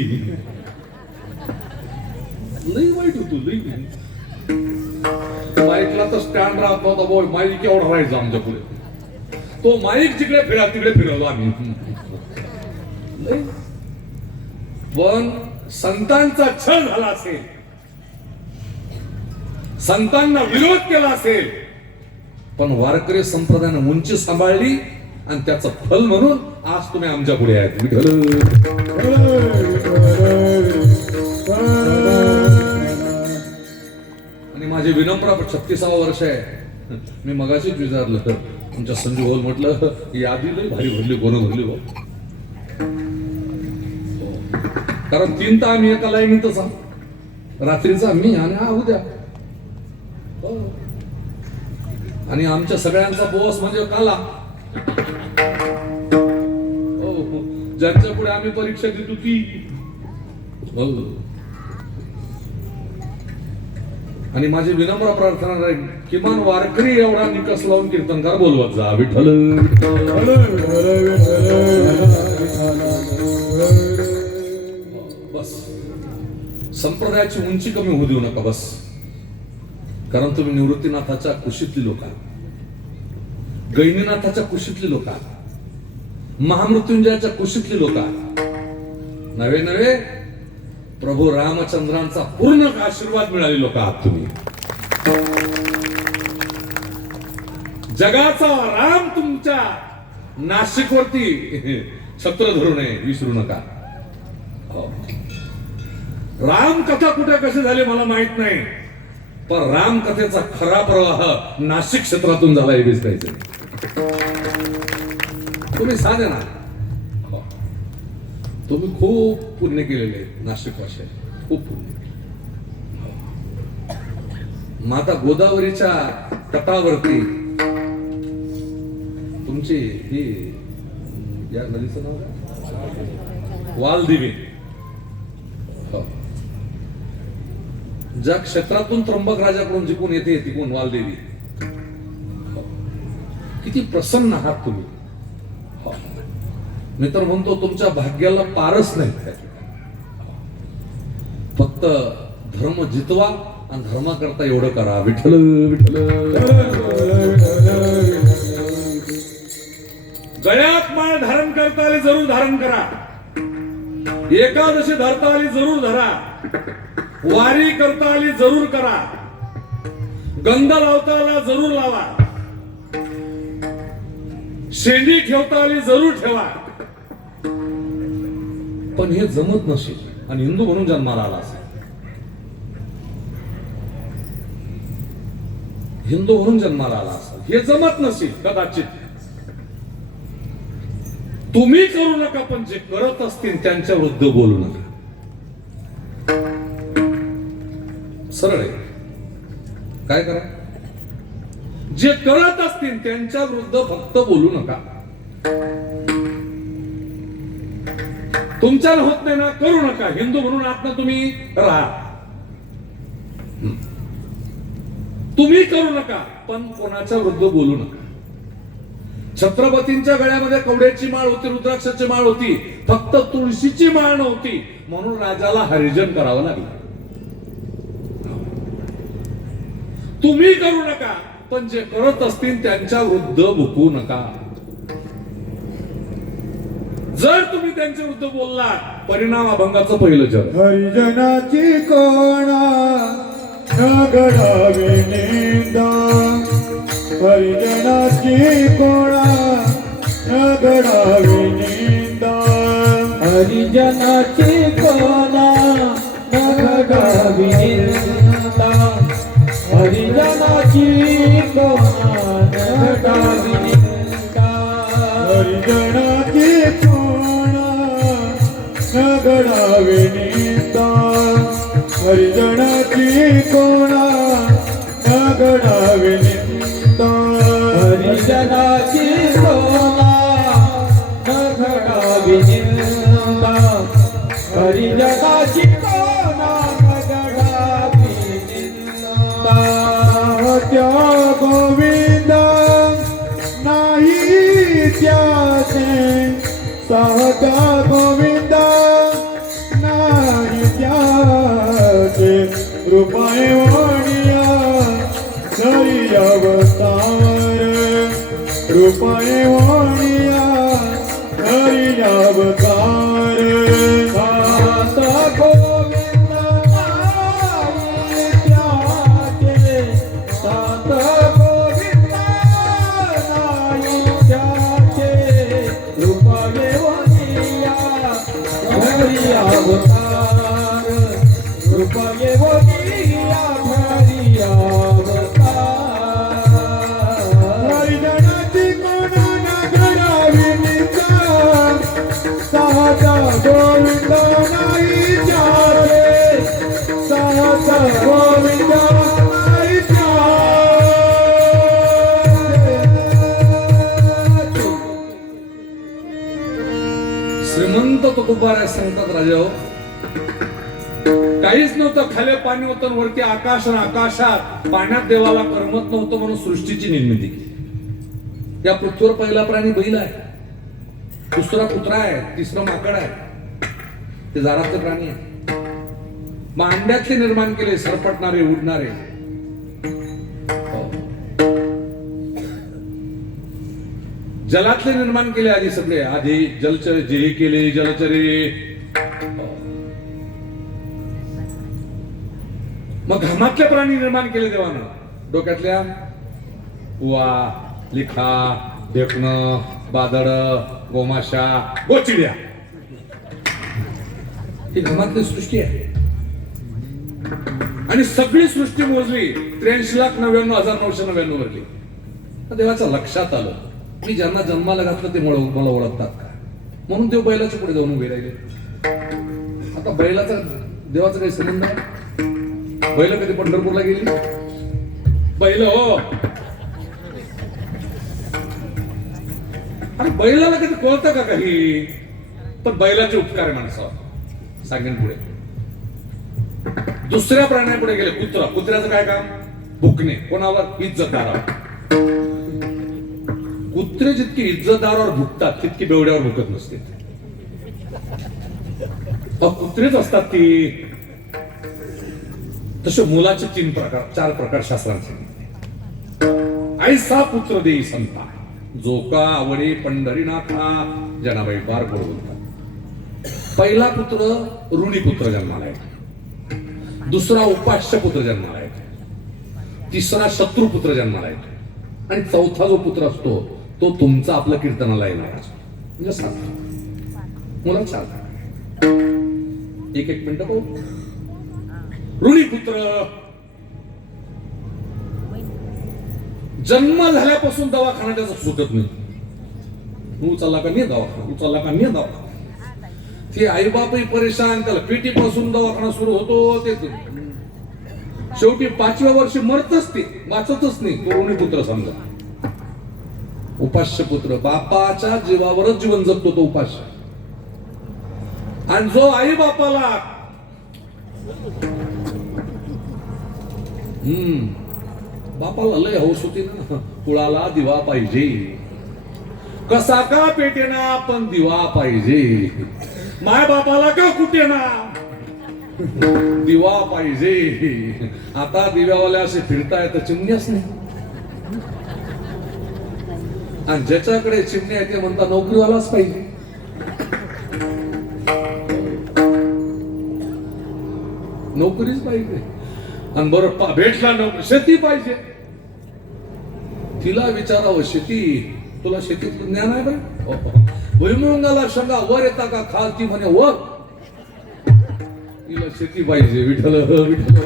लई वाईट होतो, लई. माईकला तर स्टँड राहत नव्हता. बोल, माईक एवढा राहायचा आमच्या पुढे. तो माईक जिकडे फिरा तिकडे फिरवलो आम्ही. पण संतांचा छळ झाला असेल, संतांना विरोध केला असेल, पण वारकरी संप्रदायाने उंची सांभाळली, आणि त्याचं फल म्हणून आज तुम्ही आमच्या पुढे आहेत. आणि माझे विनम्र 36वं वर्ष आहे. मी मगाशीच विचारलं तुमच्या संजू होल, म्हटलं यादी लई भारी भरली, कोण भरली हो? कारण 3 तर आम्ही एका लाईनीतच आहोत. रात्रीचा मी आणि हा उद्या. आणि आमच्या सगळ्यांचा बोस म्हणजे काला. ज्यांच्या पुढे आम्ही परीक्षा देत होती. आणि माझी विनम्र प्रार्थना राहील, किमान वारकरी एवढा निकष लावून कीर्तनकार बोलवत जा. विठ्ठल बस. संप्रदायाची उंची कमी होऊ देऊ नका बस. कारण तुम्ही निवृत्तीनाथाच्या कुशीतली लोक आहात, गैनीनाथाच्या कुशीतली लोक आहात, महामृत्युंजयाच्या कुशीतली लोक आहात. नवे नवे प्रभू रामचंद्रांचा पूर्ण आशीर्वाद मिळाले लोक आहात तुम्ही. जगाचा राम तुमच्या नाशिकवरती छत्र धरू नये, विसरू नका. हो. राम कथा कुठे कसे झाले मला माहित नाही, पण राम कथेचा खरा प्रवाह नाशिक क्षेत्रातून झाला हे दिसायचं. तुम्ही साधे ना, हो. तुम्ही खूप पुण्य केलेले नाशिक वाशी, खूप पुण्य केले. माता गोदावरीच्या तटावरती तुमची ही या नदीचं नाव काय? वालदेवी. हो. ज्या क्षेत्रातून त्र्यंबक राजाकडून जिंकून येते तिकून वालदेवी. हो. किती प्रसन्न आहात तुम्ही. हो. मी तर म्हणतो तुमच्या भाग्याला पारच नाही. फक्त धर्म जितवा आणि धर्माकरता एवढं करा. विठ्ठल विठ्ठल. गळ्यात माळ धारण करता आली जरूर धारण करा. एकादशी धरता आली जरूर धरा. वारी करता आली जरूर करा. गंध लावता आला जरूर लावा. शेंडी ठेवता आली जरूर ठेवा. पण हे जमत नसेल आणि हिंदू म्हणून जन्माला आला असेल, हिंदू म्हणून जन्माला आला असेल, हे जमत नसेल कदाचित. तुम्ही करू नका, पण जे करत असतील त्यांच्या विरुद्ध बोलू नका. सरळ आहे. काय करा? जे करत असतील त्यांच्या विरुद्ध फक्त बोलू नका. तुमच्याला होत नाही ना, करू नका. हिंदू म्हणून आत ना तुम्ही राहा. तुम्ही करू नका, पण कोणाच्या विरुद्ध बोलू नका. छत्रपतींच्या गळ्यामध्ये कवड्याची माळ होती, रुद्राक्षाची माळ होती, फक्त तुळशीची माळ नव्हती, म्हणून राजाला हरिजन करावं लागलं. तुम्ही करू नका, पण जे करत असतील त्यांच्या विरुद्ध भुकू नका. जर तुम्ही त्यांच्या विरुद्ध बोललात, परिणाम अभंगाचं पहिलं जग. हरिजनाची कोणा न घडावी निंदा, हरिजनाची कोणा न घडावी निंदा, हरिजनाची कोणा न घडावी निंदा, हरिजनाची कोणा न घडावी निंदा, हरिजनाची कोणा न घडावी निंदा, हरिजनाची कोणा न घडावी निंदा, हरिजनाची कोणा न घडावी निंदा, हरिजनाची कोणा न घडावी निंदा. त्या गोविंदा नाही त्याचे सहजा गोविंदा नाही त्याचे रूपाय वाणिया घरी अवतार, रूपाय वाणिया घरी अवतार. सात गोविंद नाही त्याचे, सात गोविंद नाही त्याचे रूपाय वाणिया घरी अवतार, रूपाय वाणिया घरी अवतार. हरिजनाची कोणा न घडावी निंदा, सहजा गोविंद नाही त्याचे, सहजा गोविंद नाही त्याचे. श्रीमंत तुकोबाराय सांगतात राजा हो, काहीच नव्हतं, खाली पाणी होतं, वरती आकाश, आणि आकाशात पाण्यात देवाला करमत नव्हतं म्हणून सृष्टीची निर्मिती केली. या पृथ्वीवर पहिला प्राणी बैल आहे, दुसरा कुत्रा आहे, तिसरं माकड आहे, ते झाडातले प्राणी आहे. मग अंड्यातले निर्माण केले, सरपटणारे, उडणारे. जलातले निर्माण केले आधी सगळे, आधी जलचर जे केले जलचरे. मग घामातले प्राणी निर्माण केले देवानं, डोक्यातल्या वा लिखा, देखणं, बादड, गोमाशा, गोचिड्या ही घमातली सृष्टी आहे. आणि सगळी सृष्टी मोजली 83,99,999 वरली. देवाच्या लक्षात आलं मी ज्यांना जन्माला घातलं ते मला ओळखतात का, म्हणून देव बैलाच्या पुढे जाऊन उभे राहिले. आता बैलाचा देवाचा काही संबंध आहे? बैल कधी पंढरपूरला गेली? बैल हो, अरे बैलाला कधी कळतं का काही? पण बैलाचे उपकार आहे माणसावर. सांगेन पुढे. दुसऱ्या प्राण्यापुढे गेले कुत्रा. कुत्र्याचं काय काम? भुकणे. कोणावर? इज्जतदारावर. कुत्रे जितकी इज्जतदारावर भुकतात तितकी बेवड्यावर भुकत नसते. कुत्रेच असतात ती. तसे मुलाचे 4 प्रकार शास्त्रांचे. ऐसा पुत्र देई संता जो का आवडे पंढरीनाथा जनाबाई बार बोलतात. पहिला पुत्र ऋणी पुत्र जन्माला येतो. दुसरा उपास्य पुत्र जन्माला येतो. तिसरा शत्रू पुत्र जन्माला येतो. आणि चौथा जो पुत्र असतो तो तुमचा आपल्या कीर्तनाला येणार असतो. म्हणजे सांगतो मुला चालतात. एक मिनिट पाहू. ऋणी पुत्र जन्म झाल्यापासून दवाखाना त्याचा सुटत नाही. उचलला का नाही दवाखाना, उचलला का नाही दवाखाना. ते आई बापही परेशान. त्याला पेटी पासून दवाखाना सुरू होतो. ते शेवटी 5व्या वर्षी मरतच ते, वाचतच नाही. तो ऋणी पुत्र समजा. उपास्य पुत्र बापाच्या जीवावरच जीवन जगतो तो उपास्य. आणि जो आई बापाला बापाला लय हौस होती ना, कुळाला दिवा पाहिजे. कसा का पेटेना पण दिवा पाहिजे. माय बापाला का कुटेना दिवा पाहिजे. आता दिव्यावाल्या असे फिरताय तर चिमण्याच नाही. आणि ज्याच्याकडे चिमणी आहे ते म्हणता नोकरीवालाच पाहिजे. नोकरीच पाहिजे. आणि बरं भेटला नोकरी, शेती पाहिजे. तिला विचारावं शेती, तुला शेतीतलं ज्ञान आहे बरं? भुईमुंगाला शेंगा वर येता का खाल? ती म्हणे वर. तिला शेती पाहिजे. विठ्ठल विठ्ठल.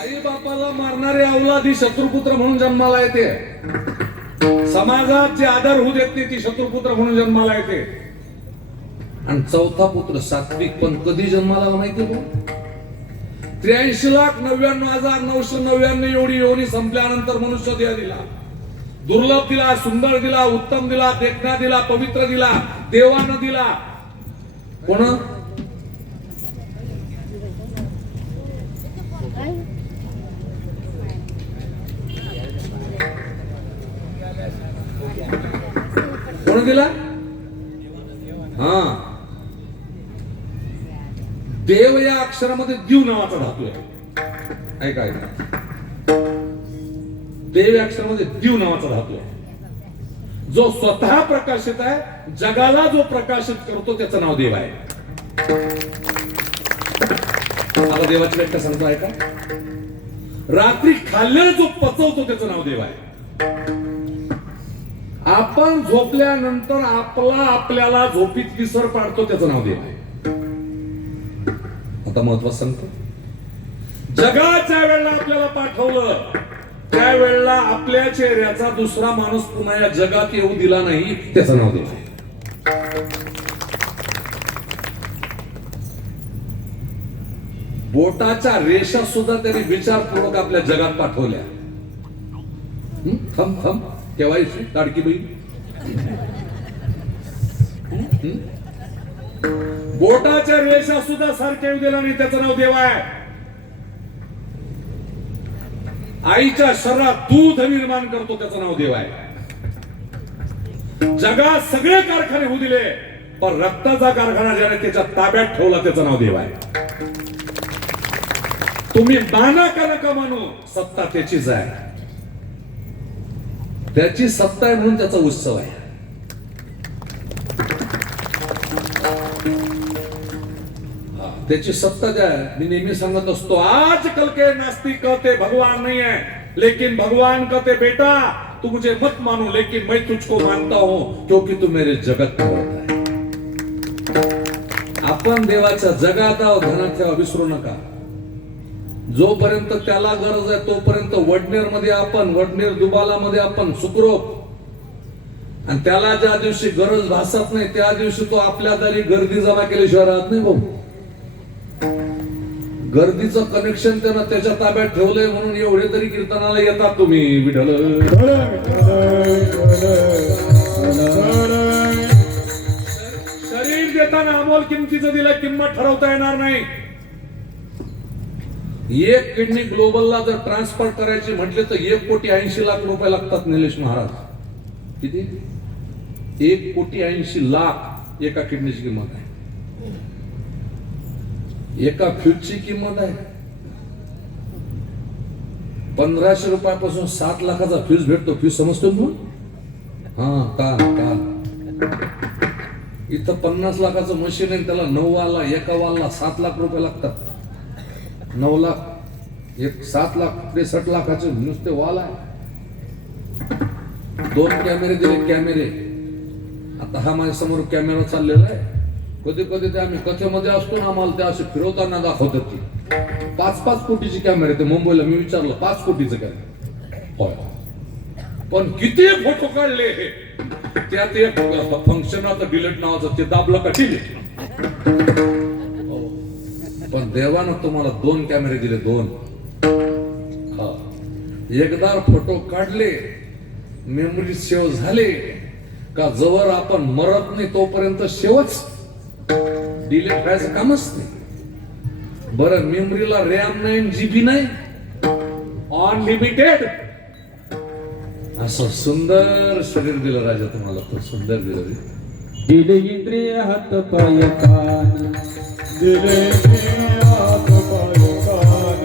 आई बापाला मारणारे अवलादी शत्रुपुत्र म्हणून जन्माला येते. समाजात जे आदर होऊ देत नाही ती शत्रुपुत्र म्हणून जन्माला येते. आणि चौथा पुत्र सात्विक पण कधी जन्माला माहिती तो 83,99,999 एवढी योनी संपल्यानंतर मनुष्य देह दिला. दुर्लभ दिला, सुंदर दिला, उत्तम दिला, देखणा दिला, पवित्र दिला, देवानं दिला. कोण? कोण दिला? हा, देव या अक्षरामध्ये दीव नावाचा धातू आहे. ऐका ऐका. देव या अक्षरामध्ये दीव नावाचा धातू आहे. जो स्वतः प्रकाशित आहे, जगाला जो प्रकाशित करतो त्याचं नाव देव आहे. आता देवाची व्याख्या सांगतो ऐका. रात्री खाल्ल्याला जो पचवतो त्याचं नाव देव आहे. आपण झोपल्यानंतर आपल्याला झोपीत विसर पाडतो त्याचं नाव देव आहे. आता महत्वाचं सांगतो. जगाच्या वेळेला आपल्याला पाठवलं त्यावेळेला आपल्या चेहऱ्याचा दुसरा माणूस पुन्हा या जगात येऊ दिला नाही, त्याचं नाव देव आहे. बोटाच्या रेषा सुद्धा त्यांनी विचारपूर्वक आपल्या जगात पाठवल्या. थम केव्हायची ताडकी बाई. बोटाच्या रेषा सुद्धा सारख्या येऊ दिला नाही, त्याचं नाव देव आहे. आईच्या शरीरात दूध निर्माण करतो त्याचं नाव देव आहे. जगात सगळे कारखाने होऊ दिले पण रक्ताचा कारखाना ज्याने त्याच्या ताब्यात ठेवला त्याचं नाव देव आहे. तुम्ही माना का नका मानू, सत्ता त्याचीच आहे. त्याची सत्ता आहे म्हणून त्याचा उत्सव आहे. त्याची सत्ता द्या. मी नेहमी सांगत असतो, आज कल के नास्तिक कहते भगवान नहीं है, लेकिन भगवान कहते बेटा तू मुझे मत मानो, लेकिन मैं तुझको मानता हूं क्योंकि तू मेरे जगत में होता है. आपण देवाच्या जगात आहोत, ध्यानात ठेवा, विसरू नका. जोपर्यंत त्याला गरज आहे तोपर्यंत वडनेर मध्ये आपण, वडनेर दुबाला मध्ये आपण सुखरूप, आणि त्याला ज्या दिवशी गरज भासत नाही त्या दिवशी तो आपल्या दारी गर्दी जमा केल्याशिवाय राहत नाही भाऊ. गर्दीचं कनेक्शन त्यानं त्याच्या ताब्यात ठेवलंय म्हणून एवढे तरी कीर्तनाला येतात तुम्ही. विठ्ठल शरीर देताना अमोल किमतीचं दिलं, किंमत ठरवता येणार नाही. एक किडनी ग्लोबलला जर ट्रान्सफर करायची म्हटले तर 1,80,00,000 लागतात निलेश महाराज. किती? 1,80,00,000 एका किडनीची किंमत आहे. एका फ्यूजची किंमत आहे 1,500 रुपयापासून 7 लाखाचा फ्यूज भेटतो. फ्यूज समजतो म्हणून काल इथं 50 लाखाचं मशीन आहे, त्याला 9 वाला, एका वाला 7 लाख रुपये लागतात. 9 लाख, 7 लाख, 63 लाखाचे नुसते वाल आहे. 2 कॅमेरे दिले, कॅमेरे. आता हा माझ्या समोर कॅमेरा चाललेला आहे. कधी कधी ते आम्ही कथेमध्ये असतो ना, आम्हाला ते असे फिरवताना दाखवतात की 5-5 कोटीचे कॅमेरे. ते मुंबईला मी विचारलं 5 कोटीचे कॅमेरे. होय, पण किती फोटो काढले. त्यात एक फंक्शन आता डिलीट नावाचं, ते दाबलं का डिलीट. पण देवानं तुम्हाला 2 कॅमेरे दिले, 2. एकदा फोटो काढले, मेमरी सेव्ह झाले का जवळ आपण मरत नाही तोपर्यंत सेवच, डिलीट करायचं कामच नाही. बरं, मेमरीला रॅम नाही, GB नाही, अनलिमिटेड. असं सुंदर शरीर दिलं राजा तुम्हाला, खूप सुंदर दिलं. दिले इंद्रिय हात पाय कान, दिले हात पाय कान,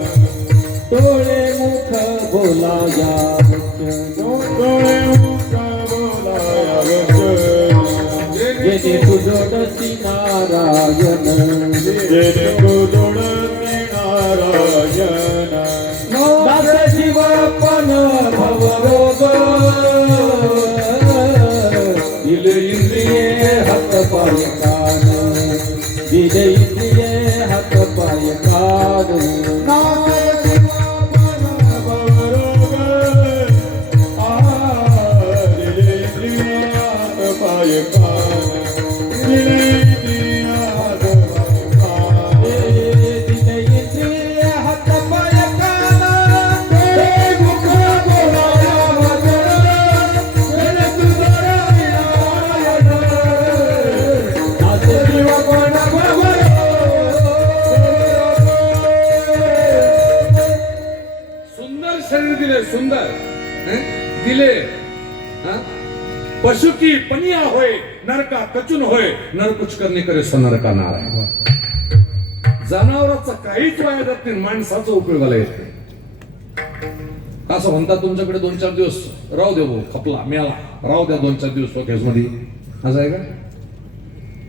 डोळे मुख बोलाया वचन, डोळे मुख बोलाया वचन, जेणे तुझोडसी नारायण, जेणे तुझोडसी नारायण, दास जीव पण भवरोग, दिले इंद्रिये हात पाय कान, दिले इंद्रिये हात पाय कान, दिले इंद्रिये हात पाय कान, दिले इंद्रिये हात पाय कान, दिले इंद्रिये हात पाय कान, डोळे मुख बोलाया वचन, जेणे तुझोडसी नारायण, दास जीव पण सुंदर शरीर दिले, सुंदर दिले. पशु की पनिया होय, नरका कचून होय, नर कुछ करणे करे नरका नारायण. जनावराचा काहीच वाया जात नाही, माणसाचा उपयोगाला येत नाही. असं म्हणतात तुमच्याकडे 2-4 दिवस राहू दे भाऊ, खपला मेला, राहू द्या 2-4 दिवस केस मध्ये. असं आहे का?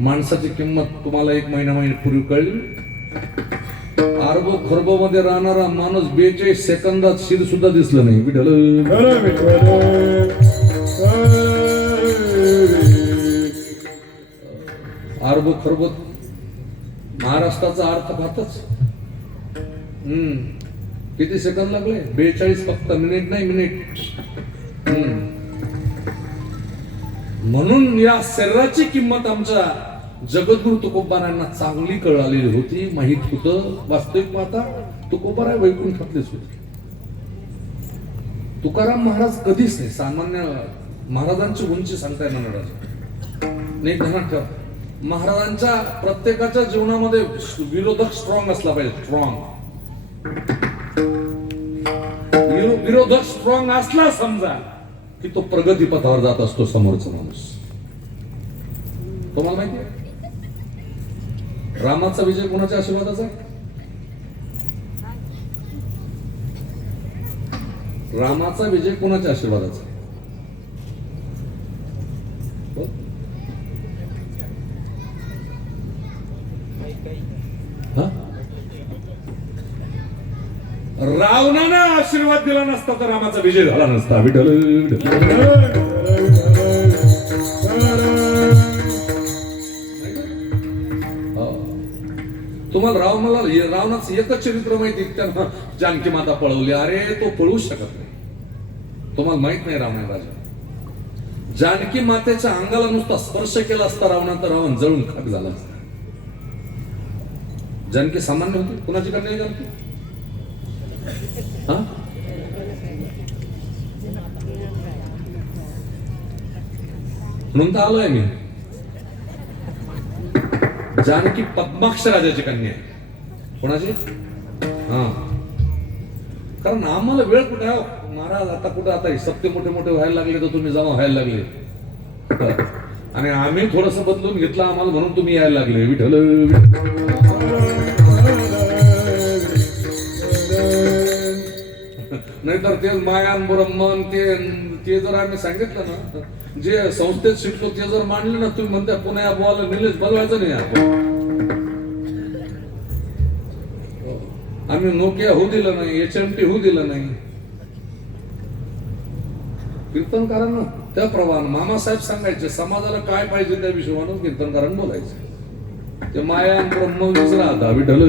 माणसाची किंमत तुम्हाला 1 महिन्यापूर्वी कळली. आरबो खरबो मध्ये राहणारा माणूस 42 सेकंदात शिर सुद्धा दिसलं नाही. विठ्ठल आरबो खरबो महाराष्ट्राचा अर्थ खातच. किती सेकंद लागले? 42 फक्त, मिनिट नाही, मिनिट. म्हणून या शरीराची किंमत आमच्या जगद्गुरु तुकोबारायांना चांगली कळालेली होती, माहित होतं. वास्तविक पाहता तुकोबाराय वैकुंठातलेच होते. तुकाराम महाराज कधीच नाही, सामान्य महाराजांची उंची सांगता येणार नाही. ध्यानात ठेवा, महाराजांच्या प्रत्येकाच्या जीवनामध्ये विरोधक स्ट्रॉंग असला पाहिजे. स्ट्रॉंग विरोधक स्ट्रॉंग असला समजा की तो प्रगती पथावर जात असतो समोरचा माणूस. तुम्हाला माहिती आहे रामाचा विजय कोणाच्या आशीर्वादाचा? रामाचा विजय कोणाच्या आशीर्वादाचा? हा? रावणानं आशीर्वाद दिला नसता तर रामाचा विजय झाला नसता. विठ्ठल तुम्हाला रावणाचं एकच चरित्र माहिती, त्यानं जानकी माता पळवली. अरे तो पळू शकत नाही. तुम्हाला माहित नाही रावण राजा जानकी मातेच्या अंगाला नुसता स्पर्श केला असता रावणा तर रावण जळून खाक झाला असता. जानकी सामान्य होती. कुणाची कन्या आहे जानकी? हा? म्हणून तर आलोय मी. जानकी पद्माक्ष राजाची कन्या आहे. कोणाची? हा. कारण आम्हाला वेळ कुठे आहे महाराज? आता कुठे आता सप्ते मोठे मोठे व्हायला लागले तर तुम्ही जमा व्हायला लागले, आणि आम्ही थोडस बदलून घेतलं आम्हाला म्हणून तुम्ही यायला लागले. विठ्ठल नाहीतर ते मायान ब्रह्मन ते जर आम्ही सांगितलं ना, जे संस्थेत शिकलो ते जर मांडले ना, तुम्ही म्हणता पुन्हा बोलायला निलेश बोलवायचं नाही. आपण आम्ही नोकिया होऊ दिलं नाही, HMT होऊ दिलं नाही. कीर्तनकारांना त्या प्रमाणे मामासाहेब सांगायचे समाजाला काय पाहिजे त्या विषयावर कीर्तनकारांना बोलायचे. ते मायान ब्रह्म विसरा आता. विठ्ठल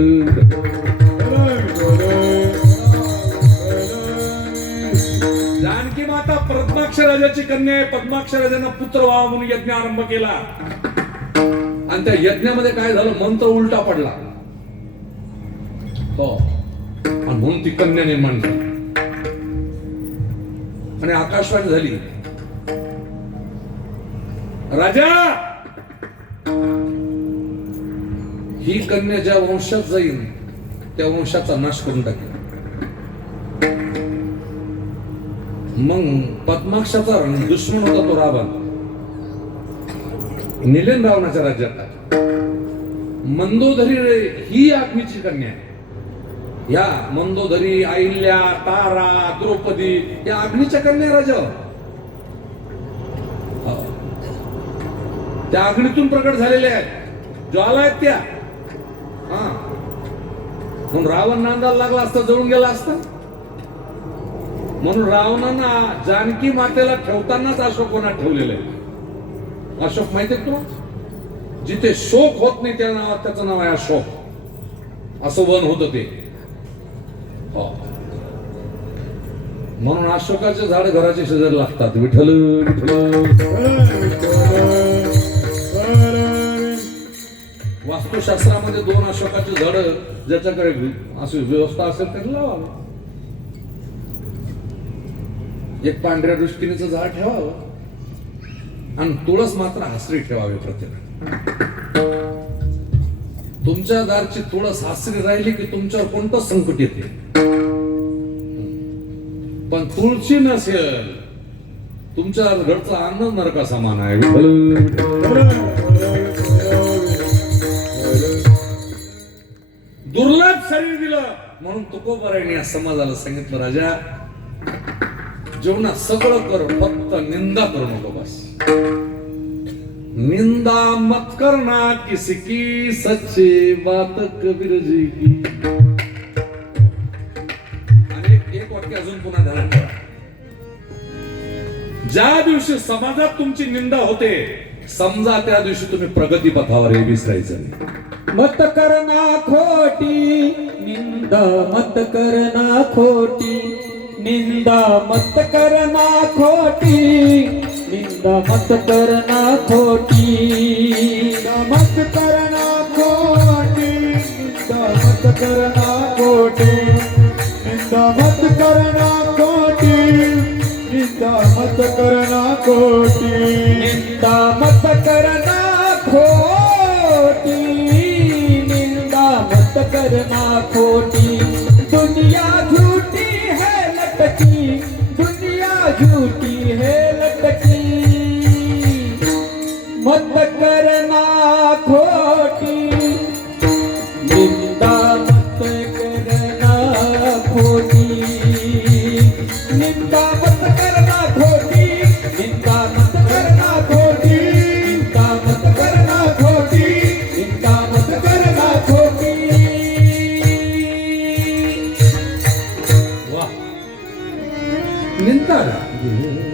जानकी माता पद्माक्ष राजाची कन्या आहे. पद्माक्ष राजांना पुत्र व्हावा म्हणून यज्ञ आरंभ केला, आणि त्या यज्ञामध्ये काय झालं? मंत्र उलटा पडला. हो, आणि म्हणून ती कन्या निर्माण झाली आणि आकाशवाणी झाली. राजा, ही कन्या ज्या वंशात जाईल त्या वंशाचा नाश करून टाकेल. मग पद्माक्षाचा दुश्मन होता तो रावण. निलेन रावणाच्या राज्यात मंदोदरी ही अग्नीची कन्या आहे. या मंदोदरी, अहिल्या, तारा, द्रौपदी या अग्नीच्या कन्या राजा. त्या अग्नीतून प्रकट झालेल्या आहेत, ज्वाला आहेत त्या. म्हणून रावण नांदाला लागला असता, जळून गेला असता. म्हणून रावणानं जानकी मातेला ठेवतानाच अशोकवनात ठेवलेलं आहे. अशोक माहिती आहे तुला? जिथे शोक होत नाही त्या नावात त्याचं नाव आहे अशोक. असं वन होतं ते. म्हणून अशोकाचे झाड घराच्या शेजारी लागतात. विठ्ठल वास्तुशास्त्रामध्ये 2 अशोकाची झाड ज्याच्याकडे अशी व्यवस्था असेल त्याला लावावं. एक पांढऱ्या दृष्टीनेचं झाड ठेवावं आणि तुळस मात्र हासरी ठेवावी. प्रत्येक तुमच्या दारची तुळस हासरी राहिली की तुमच्यावर कोणतं संकट येते, पण तुळशी नसेल तुमच्या घरचा अन्न नरका समान आहे. दुर्लभ शरीर दिलं म्हणून तुकोबारायने या समाजाला सांगितलं, राजा जेवणा सगळं कर, फक्त निंदा करू नको. बस निंदा मत करना किसी की, सच्ची बात कबीर जी की. आणि एक वाक्य अजून पुन्हा ध्यानात ठेवा. ज्या दिवशी समाजात तुमची निंदा होते समजा त्या दिवशी तुम्ही प्रगती पथावर हे विसरायचं नाही. मत करना खोटी निंदा, मत करना खोटी निंदा, मत करना खोटी निंदा, मत करना खोटी मत करना खोटी निंदा, मत करना खोटी निंदा, मत करना खोटी निंदा, मत करना खोटी निंदा, मत करना खोटी निंदा, मत करना खोटी. दुनिया झूठी है लटकी, दुनिया झूठी है लटकी, मत करना खोटी निंदा, मत करना खोटी निंदा, मत करना खोटी निंदा, मत करना खोटी निंदा, मत करना खोटी निंदा, मत करना खोटी. निंदा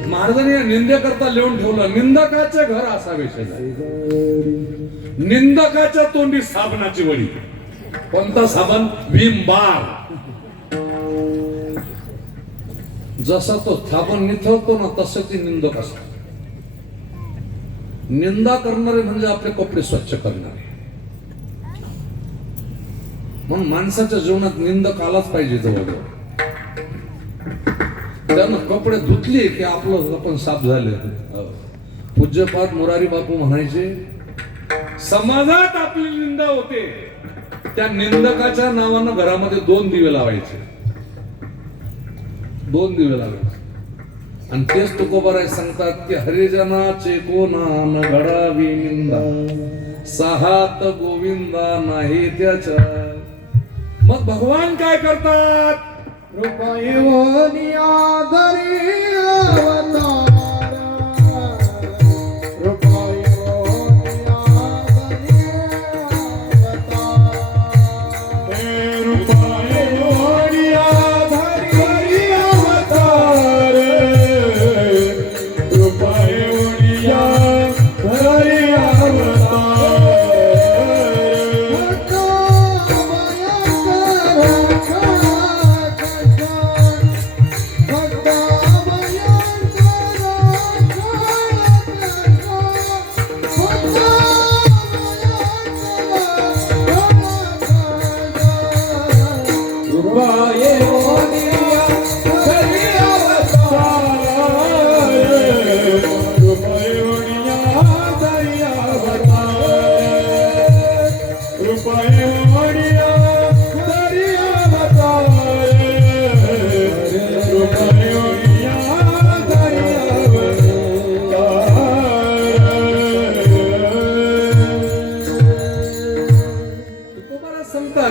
महाराजांनी या निंदेकरता लिहून ठेवलं, निंदकाचे घर असावे शेजारी, निंदकाच्या तोंडी साबणाची वडी. कोणता साबण? भीम बार. जसा तो साबण निथळतो ना तसं ती निंदक असतो. निंदा करणारे म्हणजे आपले कपडे स्वच्छ करणारे. म्हणून माणसाच्या जीवनात निंदक आलाच पाहिजे जवळजवळ. त्यानं कपडे धुतले की आपलं आपण साफ झाले. पूज्यपाद मोरारी बापू म्हणायचे, समाजात आपली निंदा होते, त्या निंदकाच्या नावानं घरामध्ये 2 दिवे लावायचे. 2 दिवे लावायचे. आणि तेच तुकोबाराय सांगतात की हरिजनाचे कोणान घडावी निंदा, साहात गोविंदा नाही त्याच्या. मग भगवान काय करतात? रूपायवनी आदरी अवतारा, रूपायवनी आदरी अवतारा, रूपायवनी आदरी अवतार, रूपायवनी आदरी अवतार.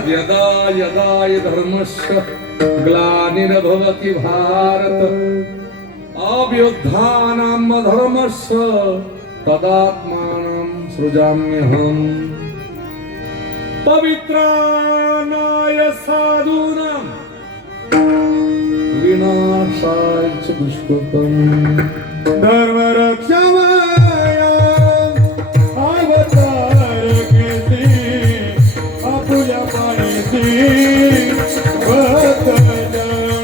यदा यदा धर्मस्य ग्लानिर्भवति भारत अभ्युत्थानं धर्मस्य तदात्मानं सृजाम्यहम्. पवित्राणाय साधूनां विनाशाय च दुष्कृतम्. धर्मरक्षाय अवतार केसी, आपुल्या पायीसी भक्त जना,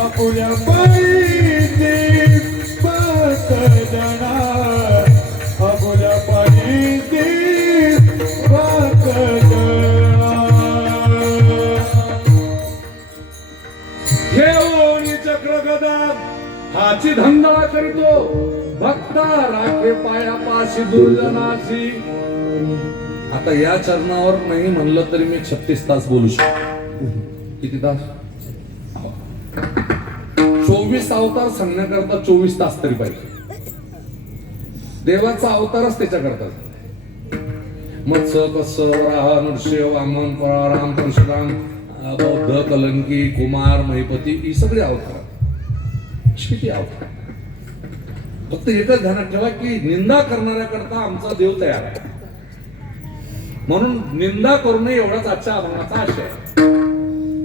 आपुल्या पायीसी भक्त जना, आपुल्या पायीसी भक्त जना. घेऊन चक्र गदा हाची धंदा करीतो, भक्ता राखे पायापाशी दुर्जनाची. आता या चरणावर नाही म्हणलं तरी मी 36 तास बोलू शकतो. किती तास? 24 अवतार सांगण्याकरता 24 तास तरी पाहिजे. देवाचा अवतारच त्याच्याकरता. मत्स्य कस्य वराह नृसिंह वामन पराराम परशुराम बौद्ध कलंकी कुमार महिपती ही सगळी अवतार. किती अवतार. फक्त एकच ध्यानात ठेवा की निंदा करणाऱ्याकरता आमचा देव तयार आहे. म्हणून निंदा करू नये एवढाच आजच्या अभंगाचा आशय.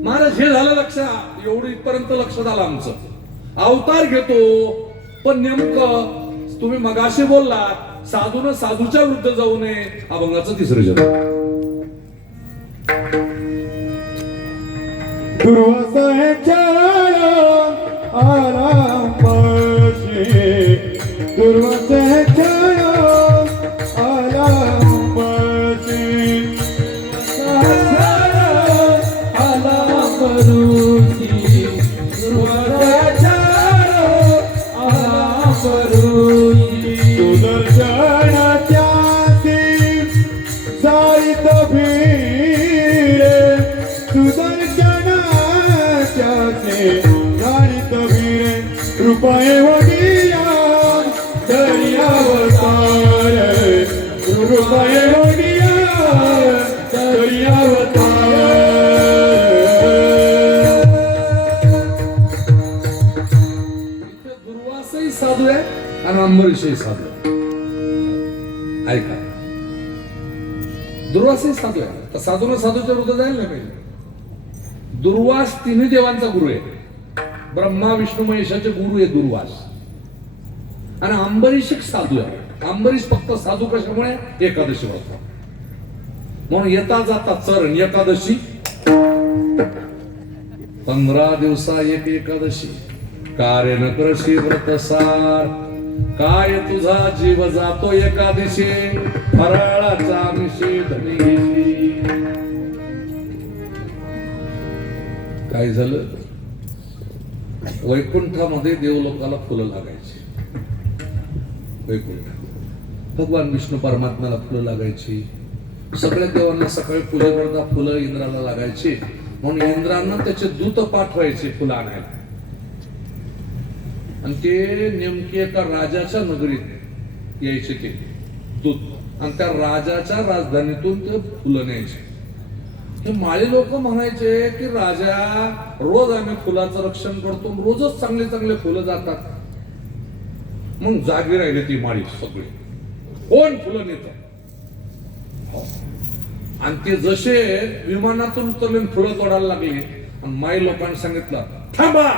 महाराज हे झालं लक्ष, एवढं इथपर्यंत लक्ष झालं आमचं. अवतार घेतो पण नेमकं तुम्ही मगाशी बोललात साधून साधूच्या विरुद्ध जाऊ नये. अभंगाचं 3रं जग. दुर्वासाच्या आरामशी, दुर्वासाच्या आरामशी, आलामरुची, दुर्वासाच्या आलामरुची. सुदर्शनाच्या साईत भीरे, सुदर्शनाच्या साईत भीरे, रूपाये वडिया धरी अवतार, रूपाये वडिया धरी अवतार. दुर्वासही साधू आहे आणि अंबरीशही साधू आहे. ऐका, दुर्वासही साधू आहे. तर साधून साधूच्या विरुद्ध जायला नाही पाहिजे. दुर्वास 3 देवांचा गुरु आहे. ब्रह्मा विष्णू महेशाचे गुरु आहे दुर्वास. आणि अंबरीश एक साधू आहे. अंबरीश फक्त साधू कशामुळे? एकादशी व्रत म्हणून येता जाता चरण एकादशी, 15 दिवसा एक एकादशी. कार्य न करशी व्रतसार, काय तुझा जीव जातो एकादशी, फराळाचा निषेध घेशी. काय झालं? वैकुंठामध्ये देवलोकाला फुलं लागायची. वैकुंठ भगवान विष्णू परमात्म्याला फुलं लागायची. सगळ्या देवांना सकाळी पूजेकरता फुलं इंद्राला लागायची. म्हणून इंद्रांना त्याचे दूत पाठवायचे फुलं आणायला. आणि ते नेमके एका राजाच्या नगरीत यायचे ते दूत, आणि त्या राजाच्या राजधानीतून ते फुलं न्यायचे. हे माळी लोक म्हणायचे की राजा, रोज आम्ही फुलाचं रक्षण करतो, रोजच चांगले चांगले फुलं जातात. मग जागी राहिले ती माळी सगळे, कोण फुलं नेत. आणि ते जसे विमानातून उतरले फुलं तोडायला लागले, आणि माई लोकांनी सांगितलं थांबा.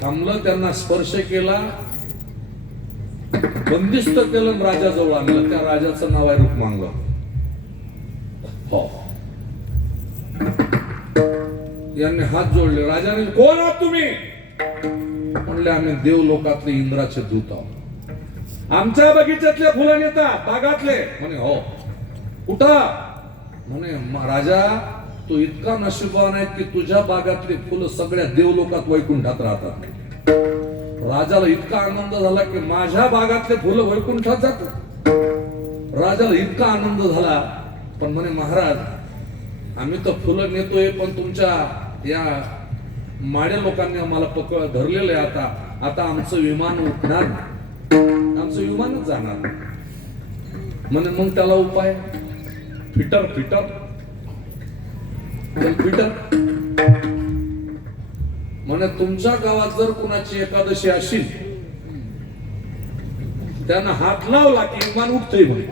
थांबलं, त्यांना स्पर्श केला, बंदिस्त केलं, राजाजवळ आणलं. त्या राजाचं नाव आहे रुक्मांग. हो, यांनी हात जोडले. राजाने, कोण आहात तुम्ही? म्हणले, आम्ही देवलोकातले इंद्राचे दूत आहोत. आमच्या बगीच्यातले फुलं नेतात, बागातले. म्हणे हो. कुठं? म्हणे राजा, तू इतका नशीबवान आहे की तुझ्या बागातली फुलं सगळ्या देवलोकात वैकुंठात राहतात. राजाला इतका आनंद झाला की माझ्या बागातले फुलं वैकुंठात जातात. राजाला इतका आनंद झाला, पण म्हणे महाराज, आम्ही तर फुलं नेतोय, पण तुमच्या या माड्या लोकांनी आम्हाला धरलेलं आहे. आता आमचं विमान उठणार, आमचं विमानच जाणार. म्हणे मग त्याला उपाय, फिटर फिटर फिटर. म्हणे तुमच्या गावात जर कुणाची एकादशी असेल, त्यांना हात लावला की विमान उठतंय. म्हणे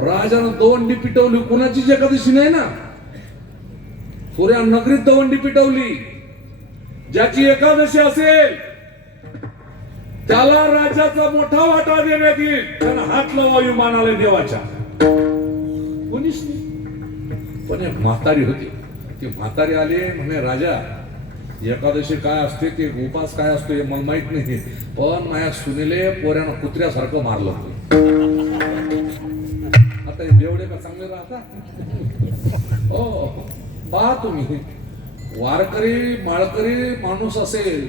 राजानं दवंडी पिटवली. कुणाचीच एकादशी नाही ना, पुऱ्या नगरीत दवंडी पिटवली. ज्याची एकादशी असेल त्याला राज्याचा मोठा वाटा देण्यात येईल. त्यांना हात लावा विमानाला देवाच्या. कोणीच नाही. पण एक म्हातारी होती, ती म्हातारी आली. म्हणे राजा, एकादशी काय असते, ते उपास काय असतो हे मला माहित नाही, पण माझ्या सुनेले पोऱ्यानं कुत्र्यासारखं मारलं. आता हे बेवडे का चांगले राहतात? हो, पहा तुम्ही, वारकरी माळकरी माणूस असेल,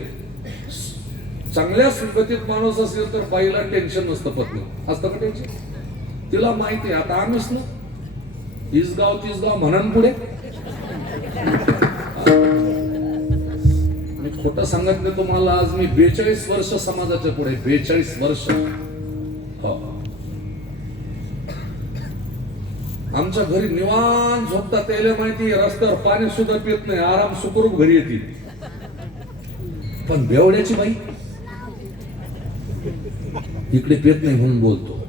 चांगल्या सुगतीत माणूस असेल तर बाईला टेन्शन नसतं. पत्नी असतं का टेन्शन? तिला माहिती आहे आता आम्हीच ना इसगाव तिसगाव म्हणून पुढे. मी खोटं सांगत नाही तुम्हाला, आज मी 42 वर्ष समाजाच्या पुढे, 42 वर्ष. हो, आमच्या घरी निवांत झोपतात. त्याला माहिती, रस्त्यावर पाणी सुद्धा पित नाही, आराम सुखरूप घरी येते. पण बेवड्याची बाई इकडे पेत नाही म्हणून बोलतो.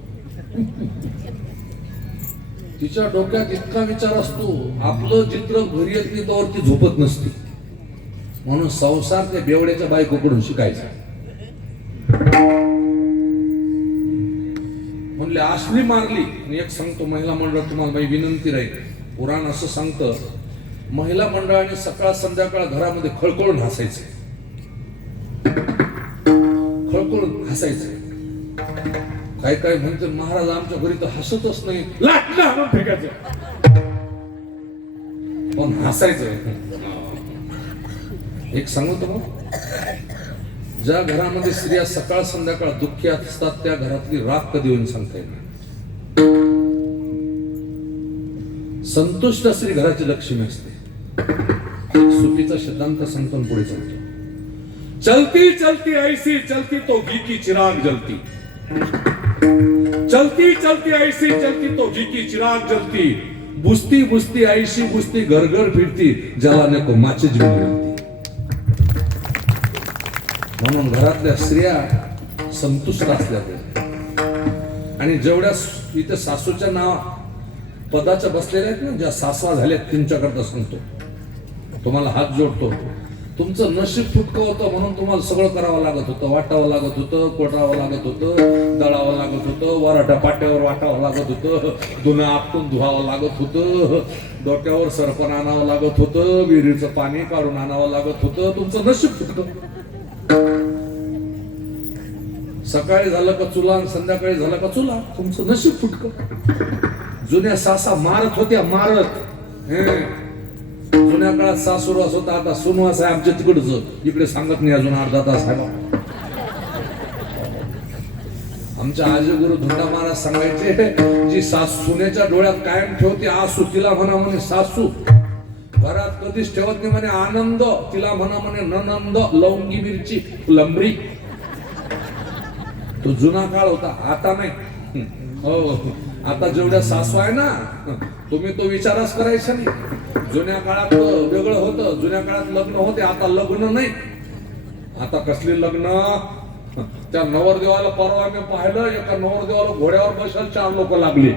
तिच्या डोक्यात इतका विचार असतो, आपलं चित्र घरी येत नाही तर ती झोपत नसते. म्हणून संसार त्या बेवड्याच्या बायकोकडून शिकायचा. म्हणले असली मारली. आणि एक सांगतो, महिला मंडळ तुम्हाला माझी विनंती राहील, पुराण असं सांगतं, महिला मंडळाने सकाळ संध्याकाळ घरामध्ये खळखळून हसायचे. खळखळून हसायचे. काय काय म्हणते, महाराज आमच्या घरी तर हसतच नाही, लाटणं आणून फेकायचं, पण हसायचं. एक सांगू तुम्हाला, ज्या घरामध्ये स्त्रिया सकाळ संध्याकाळ दुःखी असतात त्या घरातली राग कधी होऊन सांगता येईल. संतुष्ट स्त्री घराची लक्ष्मी असते. सुखीचा सिद्धांत सांगतो पुढे चालतो. चलती चलती ऐसी चलती तो घी की चिराग जलती. चलती चलती ऐसी चलती तो घी की चिराग जलती. बुसती बुसती ऐशी बुसती घर घर फिरती जलाने को माचीस मिळती. म्हणून घरातल्या स्त्रिया संतुष्ट असल्या पाहिजे. आणि जेवढ्या इथे सासूच्या नाव पदाच्या बसलेल्या आहेत ना, ज्या सासवा झाल्यात त्यांच्याकरता सांगतो, तुम्हाला हात जोडतो. तुमचं नशीब फुटकं होतं म्हणून तुम्हाला सगळं करावं लागत होतं, वाटावं लागत होतं, कोटावं लागत होतं, दळावं लागत होतं, वराठा पाट्यावर वाटावं लागत होतं, धुणं आपटून धुवावं लागत होतं, डोक्यावर सरपण आणावं लागत होतं, विहिरीचं पाणी काढून आणावं लागत होतं. तुमचं नशीब फुटकं. सकाळी झालं का चुला आणि संध्याकाळी झालं का चुला. तुमचं नशीब फुटकं. जुन्या सासा मारत होत्या, मारत. जुन्या काळात सासुरवास होता, आता सुनवास आहे आमच्या तिकडचं. इकडे सांगत नाही अजून अर्धा तास आहे. आमच्या आजी गुरु धुंडा महाराज सांगायचे, जी सासू सुनेच्या डोळ्यात कायम ठेवते आसू, तिला म्हणा म्हणे सासू. घरात कधीच ठेवत नाही म्हणे आनंद, तिला म्हणा म्हणे ननंद. लवंगी मिरची लंबरी. तो जुना काळ होता, आता नाही. हो, आता जेवढ्या सासू आहे ना, तुम्ही तो विचारच करायचा नाही. जुन्या काळात वेगळं होतं, जुन्या काळात लग्न होते, आता लग्न नाही. आता कसली लग्न. त्या नवरदेवाला परवा मी पाहिलं, एका नवरदेवाला घोड्यावर बसायला 4 लोक लागली.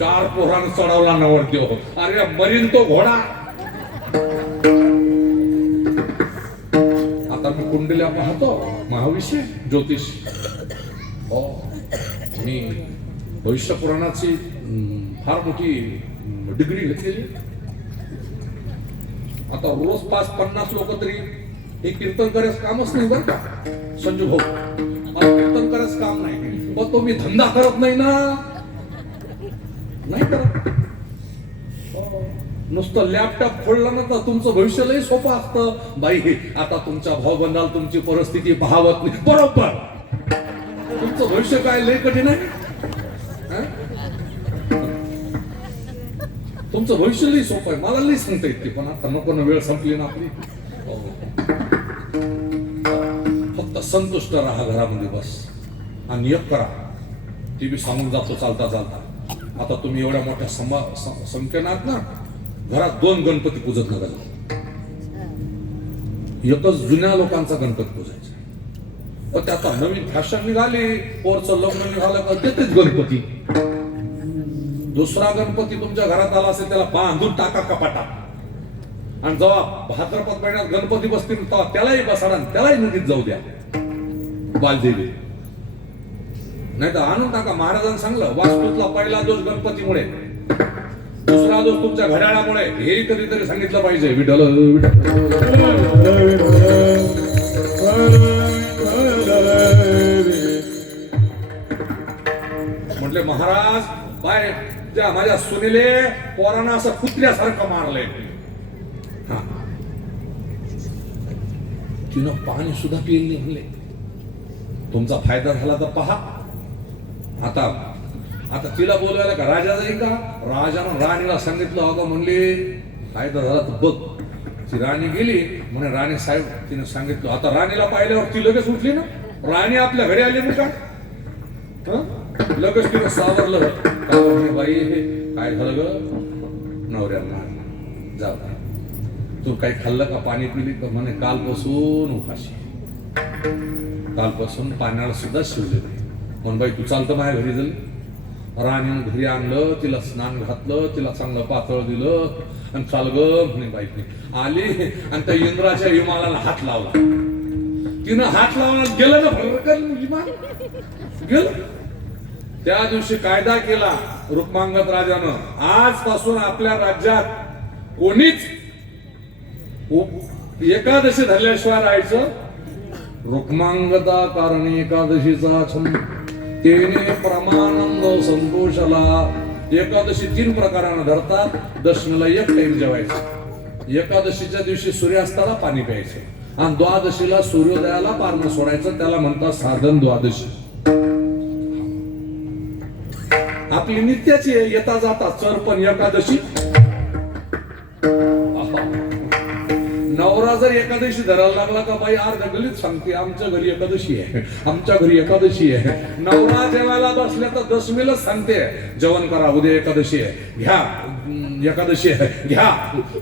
4 पोरांना चढवला नवरदेव. अरे मरीन तो घोडा. आता मी कुंडल्या पाहतो, महाविषय ज्योतिष. हो, मी भविष्य पुराणाची फार मोठी डिग्री घेतलेली. आता रोज 5-50 लोक तरी हे कीर्तन करायचं कामच नाही बरं का संजू भाऊ. कीर्तन करायचं काम नाही, पण तुम्ही धंदा करत नाही ना. नाही करत. नुसतं लॅपटॉप खोललं ना तर तुमचं भविष्य लय सोपं असतं. बाई आता तुमच्या भाऊबंधाला तुमची परिस्थिती पाहावत नाही, बरोबर. तुमचं भविष्य काय लय कठीण आहे. तुमचं भविष्य लई सोपं आहे, मला लई सांगता येते. पण आता नको ना, वेळ संपली ना आपली. फक्त संतुष्ट राहा घरामध्ये बस. आणि एक करा, ती बी सांगून जातो चालता चालता. आता तुम्ही एवढ्या मोठ्या संख्येनात ना, घरात 2 गणपती पूजत नका. एकच जुन्या लोकांचा गणपती पूजायचा. पण ते आता नवीन फॅशन निघाली, पोरचं लग्न निघालं का देतेच गणपती. दुसरा गणपती तुमच्या घरात आला असेल, त्याला बांधून टाका कपाटात. आणि जेव्हा भाद्रपद महिन्यात गणपती बसतील तेव्हा त्यालाही बसाडा, त्यालाही नदीत जाऊ द्या बालदेवी. नाही तर आणून टाका. महाराजांनी सांगलं, वास्तूतला पहिला दोष गणपतीमुळे, दुसरा दोष तुमच्या घड्याळामुळे. हे कधीतरी सांगितलं पाहिजे. विठ्ठल म्हटले महाराज, बाय त्या माझ्या सुनेले पोरांना असं कुत्र्यासारखं मारलंय. तिनं पाणी सुद्धा पिलं नाही. म्हणले तुमचा फायदा झाला तर पहा. आता तिला बोलवायला का राजा जाईल का. राजानं राणीला सांगितलं, अगं म्हणले फायदा झाला तर बघ. ती राणी गेली म्हणे, राणी साहेब तिने सांगितलं. आता राणीला पाहिल्यावर ती लगेच उठली ना. राणी आपल्या घरी आली ना का, लगेच तिने सावरलं. बाई काय झालं ग. नवऱ्यांना जाऊ, तू काही खाल्लं का, पाणी पिली का. म्हणे कालपासून उपाशी, कालपासून पाण्याला सुद्धा शिवले नाही. म्हण बाई तू चालतं माझ्या घरी झाली. राणीनं घरी आणलं, तिला स्नान घातलं, तिला चांगलं पातळ दिलं आणि चाल ग म्हणे. बाई आली आणि त्या इंद्राच्या विमानाला हात लावला. तिनं हात लावला, गेलं ना विमान गेलं. त्या दिवशी कायदा केला रुक्मांगद राजानं, आजपासून आपल्या राज्यात कोणीच एकादशी धरल्याशिवाय राहायचं. रुक्मांगदा कारणी एकादशीचा छंद तेने प्रमानंद संतोषला. एकादशी 3 प्रकारानं धरतात. दशमीला 1 टाइम जेवायचं, एकादशीच्या दिवशी सूर्यास्ताला पाणी प्यायचं, आणि द्वादशीला सूर्योदयाला पारणं सोडायचं. त्याला म्हणतात साधन द्वादशी. आपली नित्याची येता जाता चर, पण एकादशी. नवरा जर एकादशी धरायला लागला का, बाई अर्ध्या गल्लीत सांगते आमच्या घरी एकादशी आहे, आमच्या घरी एकादशी आहे. नवरा जेवायला बसल्या तर दशमीला सांगते जेवण करा, उद्या एकादशी आहे, घ्या एकादशी आहे, घ्या.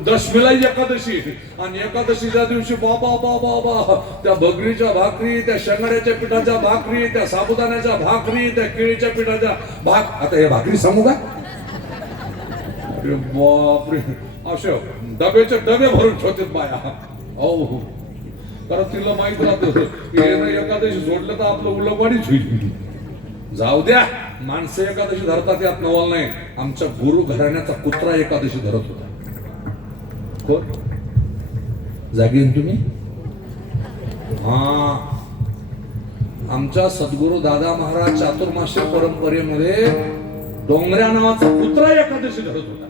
दशमीला एकादशी. आणि एकादशीच्या दिवशी बाबा बाबा बाबा, त्या भगरीच्या भाकरी, त्या शेंगाड्याच्या पिठाच्या भाकरी, त्या साबुदाण्याच्या भाकरी, त्या केळीच्या पिठाच्या आता हे भाकरी सांगू का. अरे बापरे, असे डब्याचे डबे भरून ठेवतात बाया. हो, कारण तिला माहित राहतं की यानं एकादशी सोडलं तर आपलं उलगवाडीच होईल. जाऊ द्या, माणसं एकादशी धरतात यात नवल नाही. आमच्या गुरु घराण्याचा कुत्रा एकादशी धरत होता. कोण जागीन तुम्ही? हा, आमच्या सद्गुरु दादा महाराज चातुर्मास्य परंपरेमध्ये डोंगऱ्या नावाचा कुत्रा एकादशी धरत होता.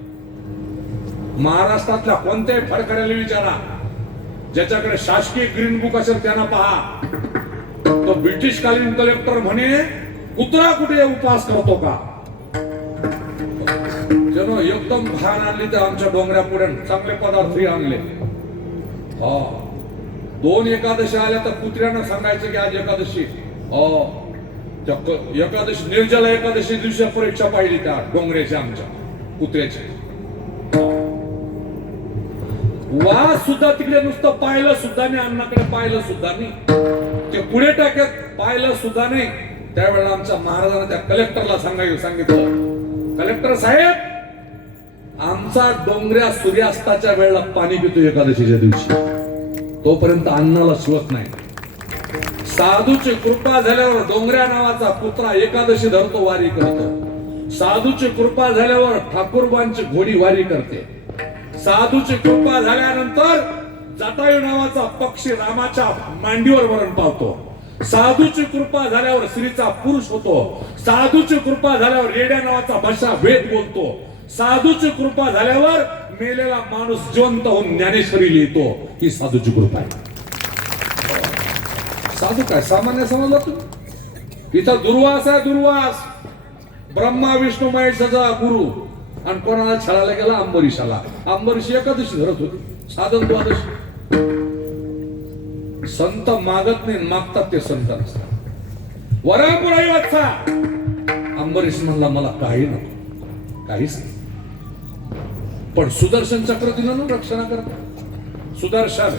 महाराष्ट्रातल्या कोणत्याही फडकऱ्याला विचारा, ज्याच्याकडे शासकीय ग्रीन बुक असेल त्यांना पहा, तो ब्रिटिश कालीन कलेक्टर म्हणे कुत्रा कुठे उपवास करतो का? जणू एकदम घाण आणली तर आमच्या डोंगऱ्या पुढे चांगले पदार्थही आणले. हा, 2 एकादशी आल्या तर कुत्र्यानं सांगायचं की आज एकादशी. त्या एकादशी, निर्जला एकादशी दिवशी परीक्षा पाहिली त्या डोंगऱ्याची, आमच्या कुत्र्याची. वास सुद्धा तिकडे नुसतं पाहिलं सुद्धा नाही, अन्नाकडे पाहिलं सुद्धा नाही, ते पुढे टाकत पाहिलं सुद्धा नाही. त्यावेळेला आमच्या महाराजांना त्या कलेक्टरला सांगितलं, कलेक्टर साहेब, आमचा डोंगऱ्या सूर्यास्ताच्या वेळेला पाणी पितो एकादशीच्या दिवशी, तोपर्यंत अन्नाला शिवत नाही. साधूची कृपा झाल्यावर डोंगऱ्या नावाचा कुत्रा एकादशी धरतो, वारी करतो. साधूची कृपा झाल्यावर ठाकूरबांची घोडी वारी करते. साधूची कृपा झाल्यानंतर जटायू नावाचा पक्षी रामाच्या मांडीवर मरण पावतो. साधूची कृपा झाल्यावर स्त्रीचा पुरुष होतो. साधूची कृपा झाल्यावर रेड्या नावाचा भाषा वेद बोलतो. साधूची कृपा झाल्यावर मेलेला माणूस जिवंत होऊन ज्ञानेश्वरी लिहितो. ही साधूची कृपा आहे. साधू काय सामान्य समजला तुम्ही? इथं दुर्वास आहे, दुर्वास, ब्रह्मा विष्णू महेशाचा गुरु, आणि कोणाला छळायला गेला? अंबरीशाला. अंबरीशी एकादशी धरत होती, साधन द्वादशी. संत मागत नाही, मागतात ते संत नसतात. वरापुराई वाचा, अंबरीश म्हणला मला काही नको, काहीच नाही, पण सुदर्शन चक्र दिलं ना रक्षणा करता. सुदर्शन,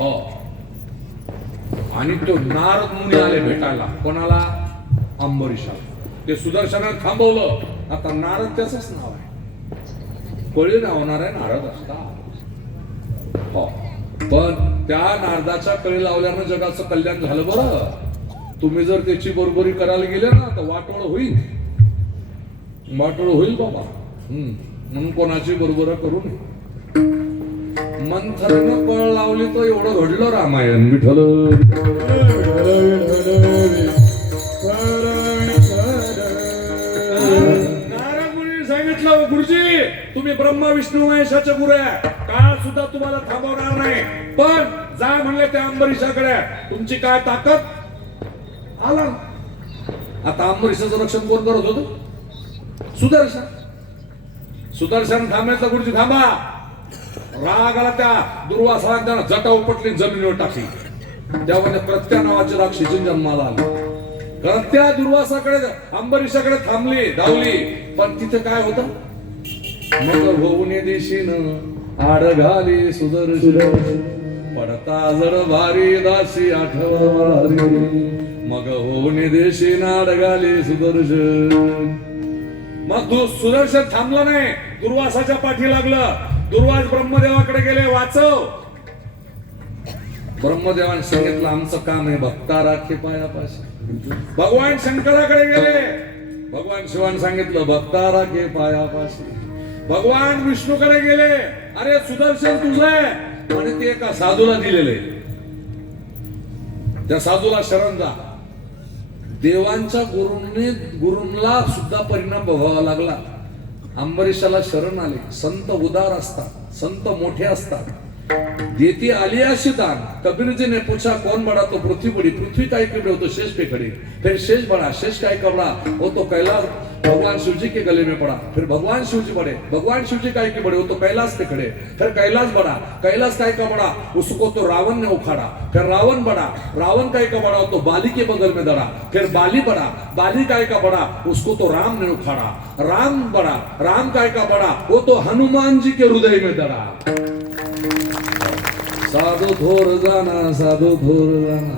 हो. आणि तो नारद मुनी आले भेटायला, कोणाला? अंबरीशाला. ते सुदर्शनाने थांबवलं. आता नारद त्याचंच नाव आहे, कोळी नाव होणार आहे, नारद असतात. हो, पण त्या नारदाच्या कळी लावल्यानं जगाचं कल्याण झालं. बरं, तुम्ही जर त्याची बरोबरी करायला गेले ना तर वाटोळ होईल, वाटोळ होईल बाबा. म्हणून कोणाची बरोबर करू नये. मंथरनं कळ लावली तर एवढं घडलं रामायण. विठ्ठल सांगितलं, गुरुजी तुम्ही ब्रह्मा विष्णू महेशाचे गुरु आहे, काळ सुद्धा तुम्हाला थांबवणार नाही, पण जा म्हणले त्या अंबरीशाकडे, तुमची काय ताकद? आला. आता अंबरीशाचं रक्षण कोण करत होतं? सुदर्शन. सुदर्शन थांबायचं, गुरुजी थांबा. राग आला त्या दुर्वासाला, त्यानं जटा उपटली, जमिनीवर टाकली. त्यामध्ये प्रत्या नावाची राक्षसी जन्माला आली. कारण त्या दुर्वासाकडे, अंबरीशाकडे थांबली, धावली, पण तिथे काय होतं? मग होऊन देशीन आड घाली सुदर्शन, पडता जर भारी दासी आठवणारी. मग होऊन देशीन आड घाली सुदर्शन. मग सुदर्शन थांबला नाही, दुर्वासाच्या पाठी लागलं. दुर्वास ब्रह्मदेवाकडे गेले, वाचव. ब्रह्मदेवाने सांगितलं आमचं काम आहे भक्ता राखे पायापाशी. भगवान शंकराकडे गेले, भगवान शिवाने सांगितलं भक्ता राखे पायापाशी. भगवान विष्णूकडे गेले, अरे सुदर्शन तुझं आहे, आणि ते एका साधूला दिलेले, त्या साधूला शरण जा. देवांच्या गुरूंना सुद्धा परिणाम भोगावा लागला. अंबरीशाला शरण आले. संत उदार असतात, संत मोठे असतात. देती आली अशी दान. कबीर जी ने पूछा कौन बड़ा, तो पृथ्वी बड़ी. पृथ्वी काय के बड़े, हो तो शेष पे खड़ी. फिर शेष बड़ा, शेष काय का बड़ा, वो तो कैलाश भगवान शिव जी के गले में पड़ा. फिर भगवान शिव जी बड़े, भगवान शिव जी काय के बड़े, वो तो कैलाश पे खड़े. फिर कैलाश बड़ा, कैलाश काय का बड़ा, उसको तो रावण ने उखाड़ा. फिर रावण बड़ा, रावण काय का बड़ा, वो तो बाली के बगल में दड़ा. फिर बाली बड़ा, बाली काय का बड़ा, उसको तो राम ने उखाड़ा. राम बड़ा, राम काय का बड़ा, वो तो हनुमान जी के हृदय में दड़ा. साधू थोर जाना, साधू थोर जाना,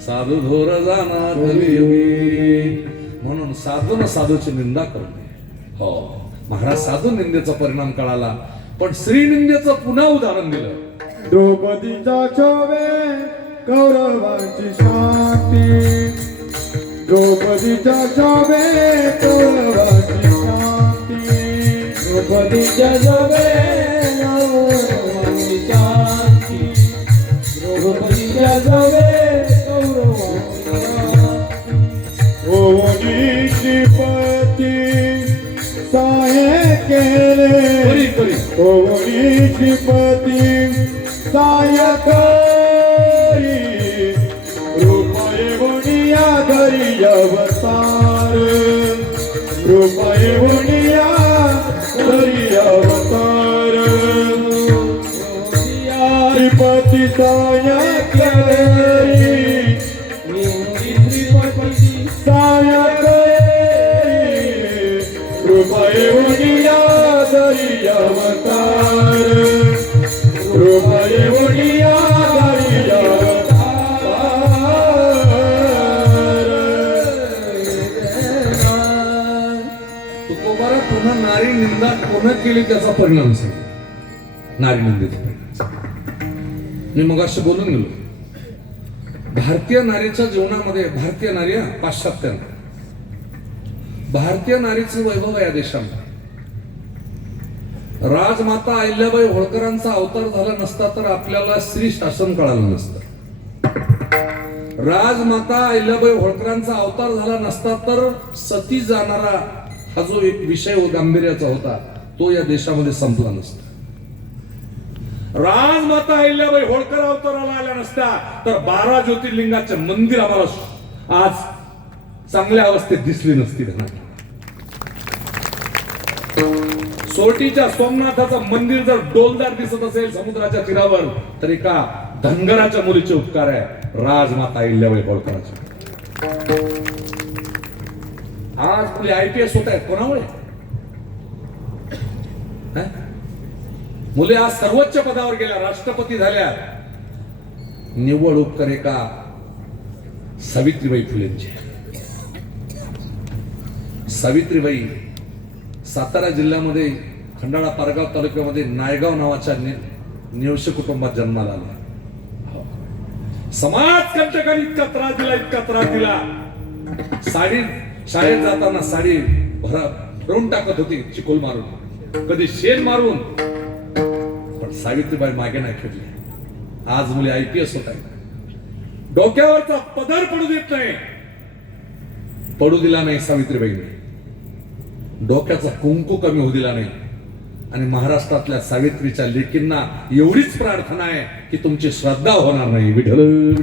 साधू थोर जाना कलियुगी. म्हणून साधून साधूची निंदा करणे. हो, महाराज साधू निंदेचा परिणाम कळाला, पण श्रीनिंदेचं पुन्हा उदाहरण दिलं. द्रौपदीचा क्षोभे कौरवांची शांती, द्रौपदीचा क्षोभे कौरवांची शांती, द्रौपदीच्या क्षोभे कौरवांची शांती, द्रौपदीच्या क्षोभे कौरवांची शांती. ओनी श्रीपती साहे केले, ओनी श्रीपती साय करी, रूपाये गुणिया धरी अवतार, रूपाये गुणिया धरी अवतार, श्रीपती साय केली, श्रीपती साय केली, रूपाये गुणिया धरी अवतार, रूपाये गुणिया धरी अवतार. तुकोबारा पुन्हा नारी निंदा पुन्हा केली, त्याचा परिणाम सांग. नारी निंदेचा परिणाम मी मगाशी बोलून गेलो. भारतीय नारीच्या जीवनामध्ये, भारतीय नारी, पाश्चात्य भारतीय नारीचे वैभव आहे या देशामध्ये. राजमाता अहिल्याबाई होळकरांचा अवतार झाला नसता तर आपल्याला स्त्री शासन कळालं नसतं. राजमाता अहिल्याबाई होळकरांचा अवतार झाला नसता तर सती जाणारा हा जो एक विषय गांभीर्याचा होता तो या देशामध्ये संपला नसता. राजमाता अहिल्याबाई होळकर अवताराला आल्या नसत्या तर 12 ज्योतिर्लिंगाचे मंदिर आम्हाला आज चांगल्या अवस्थेत दिसली नसती. सोटीच्या सोमनाथाचं मंदिर जर डोलदार दिसत असेल समुद्राच्या तीरावर तर एका धनगराच्या मुलीचे उपकार आहे राजमाता अहिल्याबाई होळकरांचे. आज मुली IPS होत आहेत कोणामुळे? मुली आज सर्वोच्च पदावर गेल्या, राष्ट्रपती झाल्या. निव्वळ उपकार एका सावित्रीबाई फुलेंचे. सावित्रीबाई सातारा जिल्ह्यामध्ये खंडाळा पारगाव तालुक्यामध्ये नायगाव नावाच्या नेवशे कुटुंबात जन्माला आल्या. समाज कंटकाने इतका त्रास दिला, इतका त्रास दिला. शाळेत जाताना साडी भरून टाकत होती, चिखल मारून, कधी शेण मारून. पण सावित्रीबाई मागे नाही फिरली. आज मुली IPS होत आहेत. डोक्यावरचा पदर पडू देत नाही, पडू दिला नाही सावित्रीबाईने. डोक्याचा कुंकू कमी होऊ दिला नाही. आणि महाराष्ट्रातल्या सावित्रीच्या लेकींना एवढीच प्रार्थना आहे की तुमची श्रद्धा होणार नाही. विठ्ठल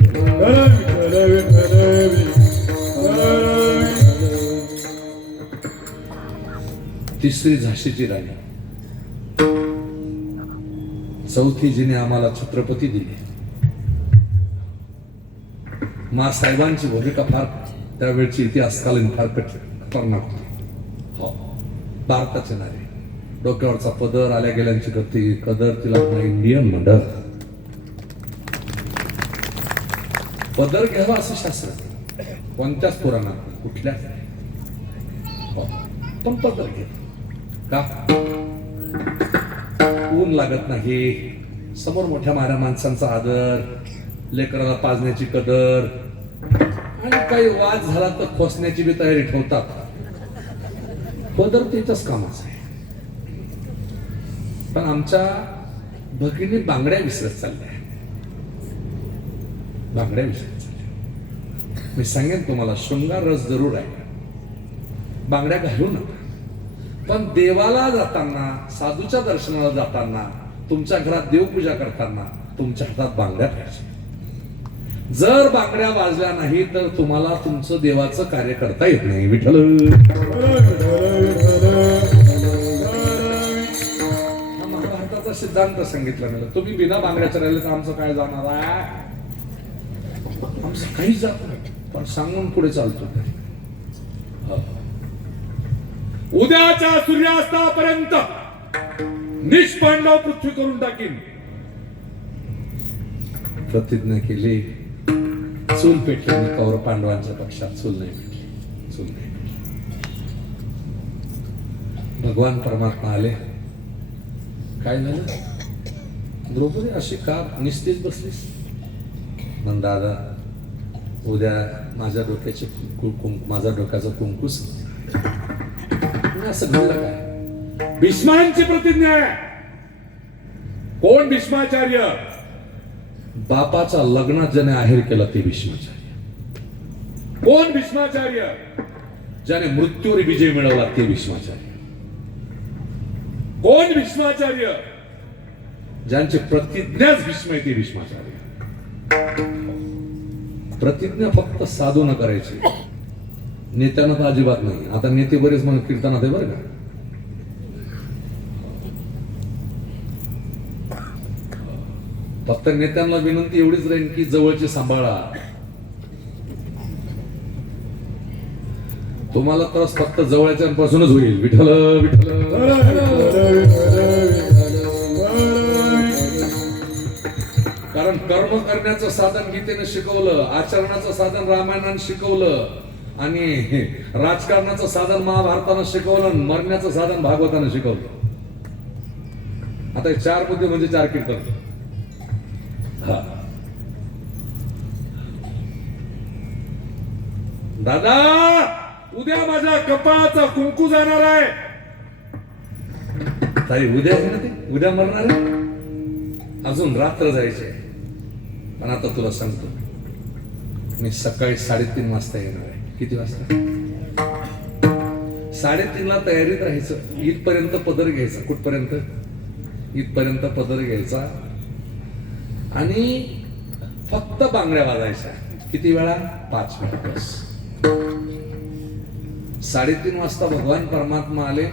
तिसरी झाशीची राणी, चौथी जिने आम्हाला छत्रपती दिले. मा साहेबांची भूमिका फार त्यावेळची इतिहासकालीन फार खतरनाक होती. भारताचे नारी, डोक्यावरचा पदर, आल्या गेल्यांची गती कदर, तिला इंडियन मंडळ. पदर घ्यावा असं शास्त्र कोणत्याच पुराणात कुठल्याच नाही. पण पदर घे का? ऊन लागत नाही, समोर मोठ्या माऱ्या माणसांचा आदर, लेकराला पाजण्याची कदर, आणि काही वाद झाला तर खोसण्याची बी तयारी ठेवतात. पदर त्याच्याच कामाचं आहे. पण आमच्या भगिनी बांगड्या विसरत चालल्या, बांगड्या विसरत चालल्या. मी सांगेन तुम्हाला, शृंगार रस जरूर आहे, बांगड्या घालू नका. पण देवाला जाताना, साधूच्या दर्शनाला जाताना, तुमच्या घरात देवपूजा करताना तुमच्या हातात बांगड्या पाहिजे. जर बांगड्या वाजल्या नाही तर तुम्हाला तुमचं देवाचं कार्य करता येत नाही. विठ्ठल हा महाभारताचा सिद्धांत सांगितला मला. तुम्ही बिना बांगड्याचं राहिले तर आमचं काय जाणार आहे? आमचं काही जात नाही, पण सांगून पुढे चालतो. उद्याच्या सूर्यास्तापर्यंत निष्पांडव पृथ्वी करून टाकीन प्रतिज्ञा केली. चूल पेटली, कौरव पांडवांच्या पक्षात चूल नाही पेटली, चूल नाही पेटली. भगवान परमात्मा आले. काय झालं? द्रौपदी अशी का निस्तेज बसलीस? मग दादा, उद्या माझ्या डोक्याचे माझा डोक्याचा कुंकूस असं घडलं काय? भीष्मांची प्रतिज्ञा आहे. कोण भीष्माचार्य? बापाच्या लग्नात ज्याने आहेर केला ते भीष्माचार्य. कोण भीष्माचार्य? ज्याने मृत्यूवर विजय मिळवला ते भीष्माचार्य. कोण भीष्माचार्य? ज्यांची प्रतिज्ञाच भीष्म आहे ते भीष्माचार्य. प्रतिज्ञा फक्त साधू न करायची, नेत्यानं तर अजिबात नाही. आता नेते बरेच म्हणून कीर्तनात आहे बरं का. फक्त नेत्यांना विनंती एवढीच राहील की जवळचे सांभाळा. तुम्हाला त्रास फक्त जवळच्यांपासूनच होईल. विठ्ठल विठ्ठल. कारण कर्म करण्याचं साधन गीतेनं शिकवलं, आचरणाचं साधन रामायणानं शिकवलं, आणि राजकारणाचं साधन महाभारतानं शिकवलं, मरण्याचं साधन भागवतानं शिकवलं. आता हे 4 मुद्दे म्हणजे 4 कीर्तन. हा दादा, उद्या माझ्या कपाळाचा कुंकू जाणार आहे. ताई उद्या आहे ना ते, उद्या मरणार आहे. अजून रात्र जायचे. पण आता तुला सांगतो, मी सकाळी 3:30 वाजता येणार आहे. किती वाजता? 3:30ला तयारीत राहायचं. इथपर्यंत पदर घ्यायचा. कुठपर्यंत? इथपर्यंत पदर घ्यायचा आणि फक्त बांगड्या वाजायच्या. किती वेळा? 5 वेळा बस. 3:30 वाजता भगवान परमात्मा आले.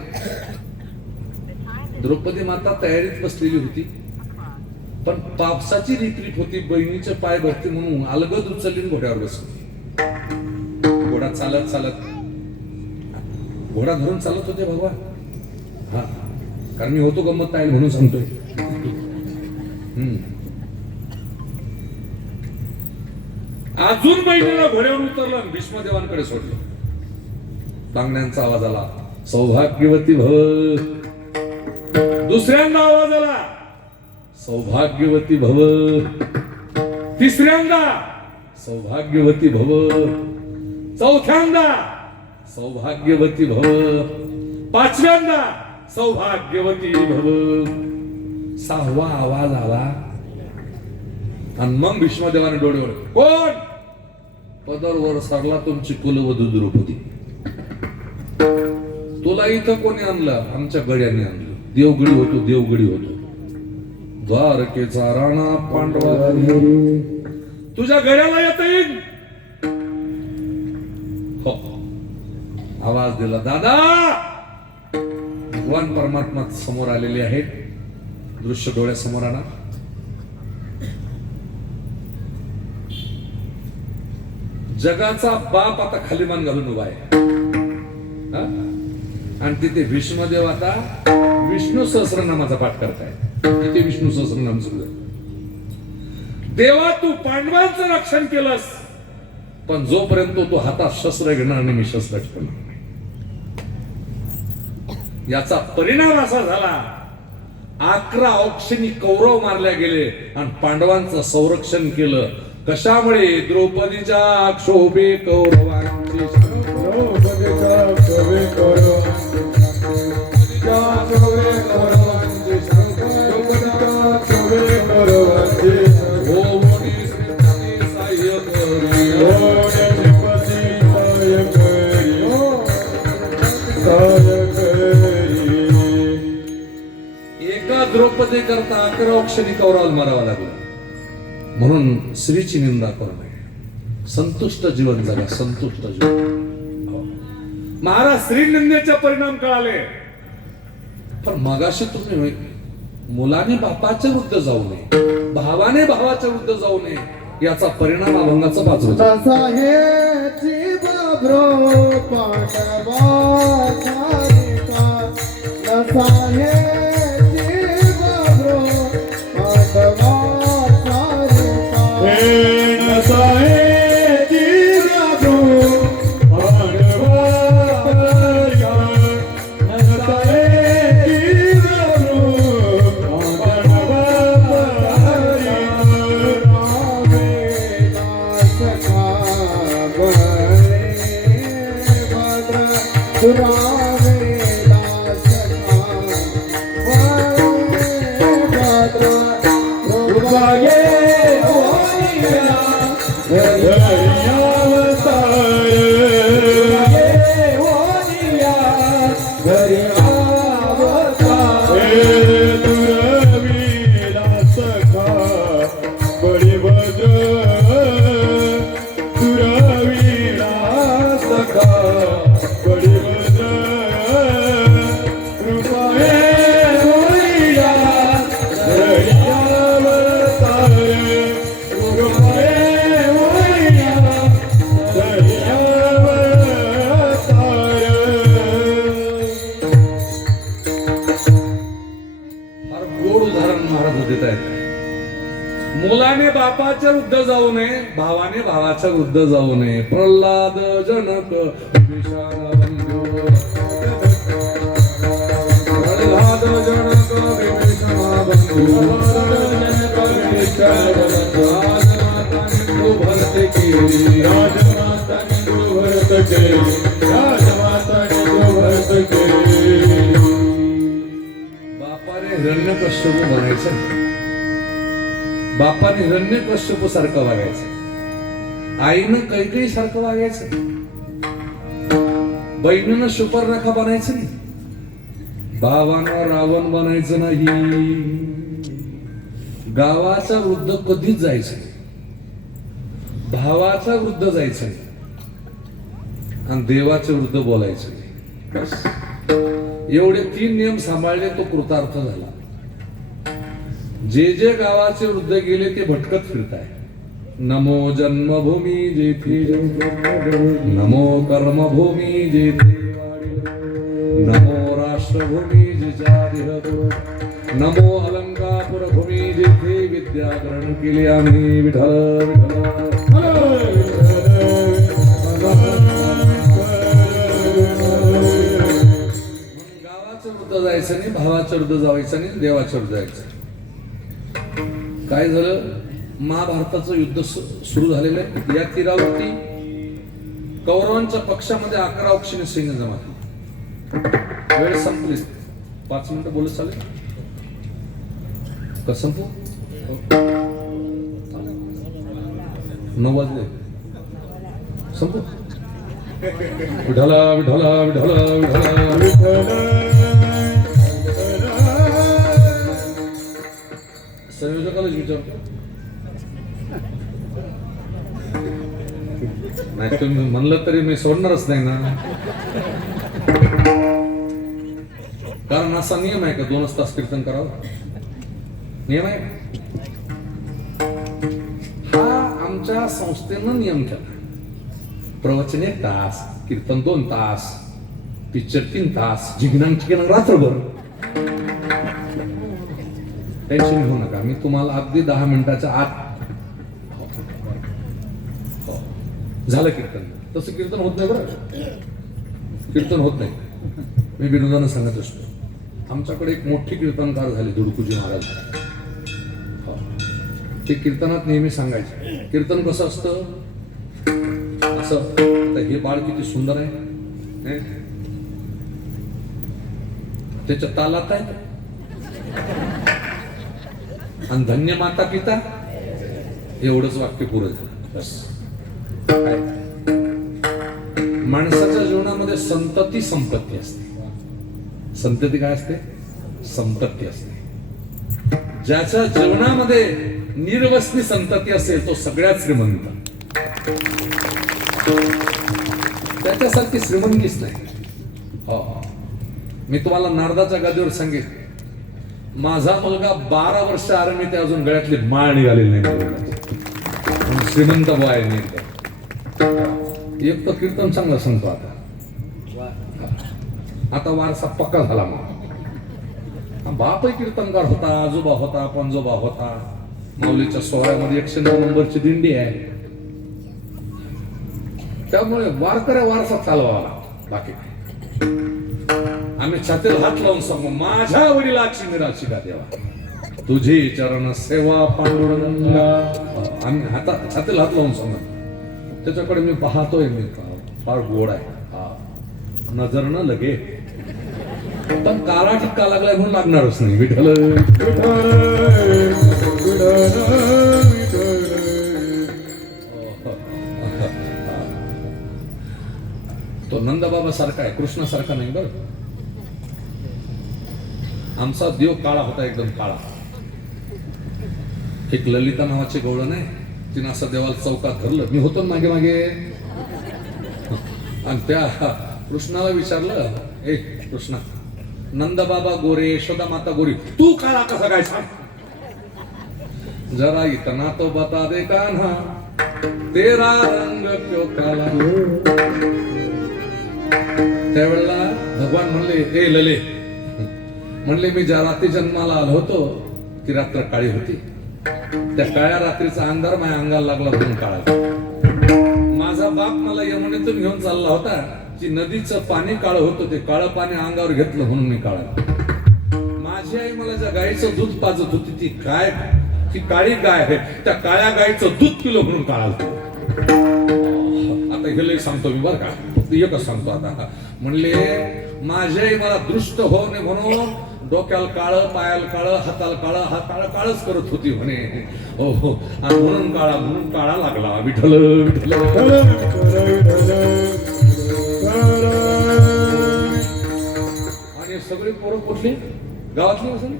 द्रौपदी माता तयारीत बसलेली होती, पण पावसाची रिपरिप होती. बहिणीचे पाय भरते म्हणून अलगद उचलली घोड्यावर बसली. घोडा चालत चालत, घोडा धरून चालत होते भगवान. हा, कारण मी होतो गंमत पाहिल म्हणून सांगतोय. अजून बहिणीला घोड्यावर उतरलं आणि भीष्मदेवांकडे सोडलं. बांगड्यांचा आवाज आला, सौभाग्यवती भव. दुसऱ्यांदा आवाज आला, सौभाग्यवती भव. तिसऱ्यांदा, सौभाग्यवती भव. चौथ्यांदा, सौभाग्यवती भव. 5व्यांदा, सौभाग्यवती भव. 6वा आवाज आला आणि मग भीष्मदेवाने डोळ्यावर, कोण? पदरवर सरला तुमची कुलवधू द्रौपदी. तुला इथं कोणी आणलं? आमच्या गड्याने आणलं. देवगडी होतो, देवगडी होतो. द्वारकेचा राणा पांडवा तुझ्या गळ्याला येता येईल. हो, आवाज दिला. दादा, भगवान परमात्मा समोर आलेले आहेत. दृश्य डोळ्यासमोर आणा. जगाचा बाप आता खाली मान घालून उभा आहे. आणि तिथे भीष्मदेव आता विष्णू सहस्रनामाचा पाठ करताय. तिथे विष्णू सहस्रनाम सुरू आहे. देवा, तू पांडवांचं रक्षण केलंस, पण जोपर्यंत तो हातात शस्त्र घेणार नाही, मी शस्त्र ठेवणार नाही. याचा परिणाम असा झाला, 11 औक्षणी कौरव मारल्या गेले आणि पांडवांचं संरक्षण केलं. कशामुळे? द्रौपदीच्या क्षोभे कौरवांची. एका द्रौपदी करता 11 औक्षणी कौरवाला मारावं लागलं. म्हणून स्त्रीची निंदा करू नये. संतुष्ट जीवन जगा, संतुष्ट जीवन. महाराज, स्त्री निंदेचे परिणाम कळाले. पण मगाशी तुम्ही मुलाने बापाच्या विरुद्ध जाऊ नये, भावाने भावाच्या विरुद्ध जाऊ नये, याचा परिणाम अभंगाचा 5 होता. कृपा ये मोनिया घरी अवतार ये मोनिया घरी अवतार दुरवीला सखा बळी बज दुरवीला सखा बळी बज कृपाये मोरिया घरी अवतार कृपाये मोरिया घरी अवतार फार गोड उदाहरण महाराज देत आहेत. मुलाने बापाच्या वृद्ध जाऊ नये, भावाने भावाच्या वृद्ध जाऊ नये. प्रल्हाद जनक विभीषण बंधू. प्रल्हाद जनक विभीषण बंधू. राजमाताने तो भरते केली. राजमाताने भरत केली राजमाताने भरत केली बापाने हिरण्यकश्यप बनायचं. बापाने हिरण्यकश्यप सारखं वागायचं. आईनं कैकेयी सारखं वागायचं. बहिणीनं शुपर्णखा बनायचं नाही. भावानं रावण बनायचं नाही. गावाचा वृद्ध कधीच जायचं नाही. भावाचा वृद्ध जायचं नाही. आणि देवाचे वृद्ध बोलायचं नाही. बस एवढे 3 नियम सांभाळले तो कृतार्थ झाला. जे जे गावाचे वृद्ध गेले ते भटकत फिरताय. नमो जन्मभूमी जेथे नमो कर्मभूमी जेथे नमो राष्ट्रभूमी जिच्या देहपुर नमो अलंकापुर भूमी जेथे विद्याग्रहण केले आम्ही विठ्ठल गावाचं वृद्ध जायचं नाही, भावाचं वृद्ध जायचं नाही, देवाचं वृद्ध जायचं. काय झालं, महाभारताचं युद्ध सुरू झालेलं आहे. या तीरावरती कौरवांच्या पक्षामध्ये 11 अक्षिणी सैन्य जमा झाले. वेळ संपली. 5 मिनिटं बोलत चालेल का? संपू 9 वाजले. संपू. विठला विठला विठला विठला संयोजकालाच विचारतो. नाही तुम्ही म्हणलं तरी मी सोडणारच नाही ना. कारण असा नियम आहे का 2 तास कीर्तन करावं? नियम आहे. हा आमच्या संस्थेनं नियम केला. प्रवचन 1 तास, कीर्तन 2 तास, पिक्चर 3 तास, जिग्नांग रात्रभर. टेन्शन घेऊ नका. मी तुम्हाला अगदी 10 मिनिटाच्या आत झालं कीर्तन. तसं कीर्तन होत नाही बरं. कीर्तन होत नाही. मी विनोदानं सांगत असतो. आमच्याकडे एक मोठी कीर्तनकार झाले दुडकुजी महाराज. ते कीर्तनात नेहमी सांगायचे कीर्तन कसं असतं. असं आता हे बाळ किती सुंदर आहे, त्याच्या तालात आहे आणि धन्य माता पिता एवढंच वाक्य पुरं झालं. बस. काय? माणसाच्या जीवनामध्ये संतती संपत्ती असते. संतती काय असते? संपत्ती असते. ज्याच्या जीवनामध्ये निर्वसनी संतती असेल तो सगळ्यात श्रीमंत. त्याच्यासारखी श्रीमंतीच नाही. हो, मी तुम्हाला नारदाच्या गादीवर सांगेन. माझा मुलगा 12 वर्ष आरमी ते अजून गळ्यातली माळ निघालेली नाही. श्रीमंत बॉय नाही. एक तर कीर्तन चांगलं सांगतो. आता वारसा पक्का झाला. मग बापही कीर्तनकार होता, आजोबा होता, पणजोबा होता. माऊलीच्या सोहळ्यामध्ये 109 नंबरची दिंडी आहे. त्यामुळे वारकऱ्या वारसा चालवावा लागतो. बाकी आम्ही छातीला हात लावून सांगू, माझ्या वडिलाची निराशी का देवा, तुझी चरण सेवा पांडुरंगा. आम्ही छातीला हात लावून सांगू. त्याच्याकडे मी पाहतोय. मी फार गोड आहे. नजर न लगे पण काळा ठिक्का लागलाय म्हणून लागणारच नाही. विठ्ठल तो नंदबाबा सारखा आहे, कृष्णासारखा नाही बरं. आमचा देव काळा होता, एकदम काळा. एक ललिता नावाची गवळण आहे, तिनं असं देवाला चौकात धरलं. मी होतो ना मागे मागे, आणि त्या कृष्णाला विचारलं, ए कृष्णा, नंदबाबा गोरे, यशोदा माता गोरी, तू काळा कसा काय सांग. जरा इतना तो बता दे कान्हा, तेरा रंग क्यों काला. त्यावेळेला भगवान म्हणले, ए लले, म्हणले मी ज्या रात्री जन्माला आलो होतो ती रात्र काळी होती. त्या काळ्या रात्रीचा अंधार माझ्या अंगाला लागला म्हणून काळा. माझा बाप मला यमुनेतून घेऊन चालला होता, की नदीचं पाणी काळं होतं, ते काळं पाणी अंगावर घेतलं म्हणून मी काळा. माझी आई मला ज्या गाईचं दूध पाजत होती ती काळी गाय आहे, त्या काळ्या गाईचं दूध पिलो म्हणून काळा. आता हे लय सांगतो मी बरं का, फक्त एकच सांगतो आता. म्हणले माझी आई मला दृष्ट हो नये म्हणून डोक्याला काळं, पायाला काळं, हाताला काळं, हा काळच करत होती म्हणे. हो हो, आणि म्हणून काळा लागला. विठ्ठल विठ्ठल. आणि सगळी पोरं कुठली गावातली असेल,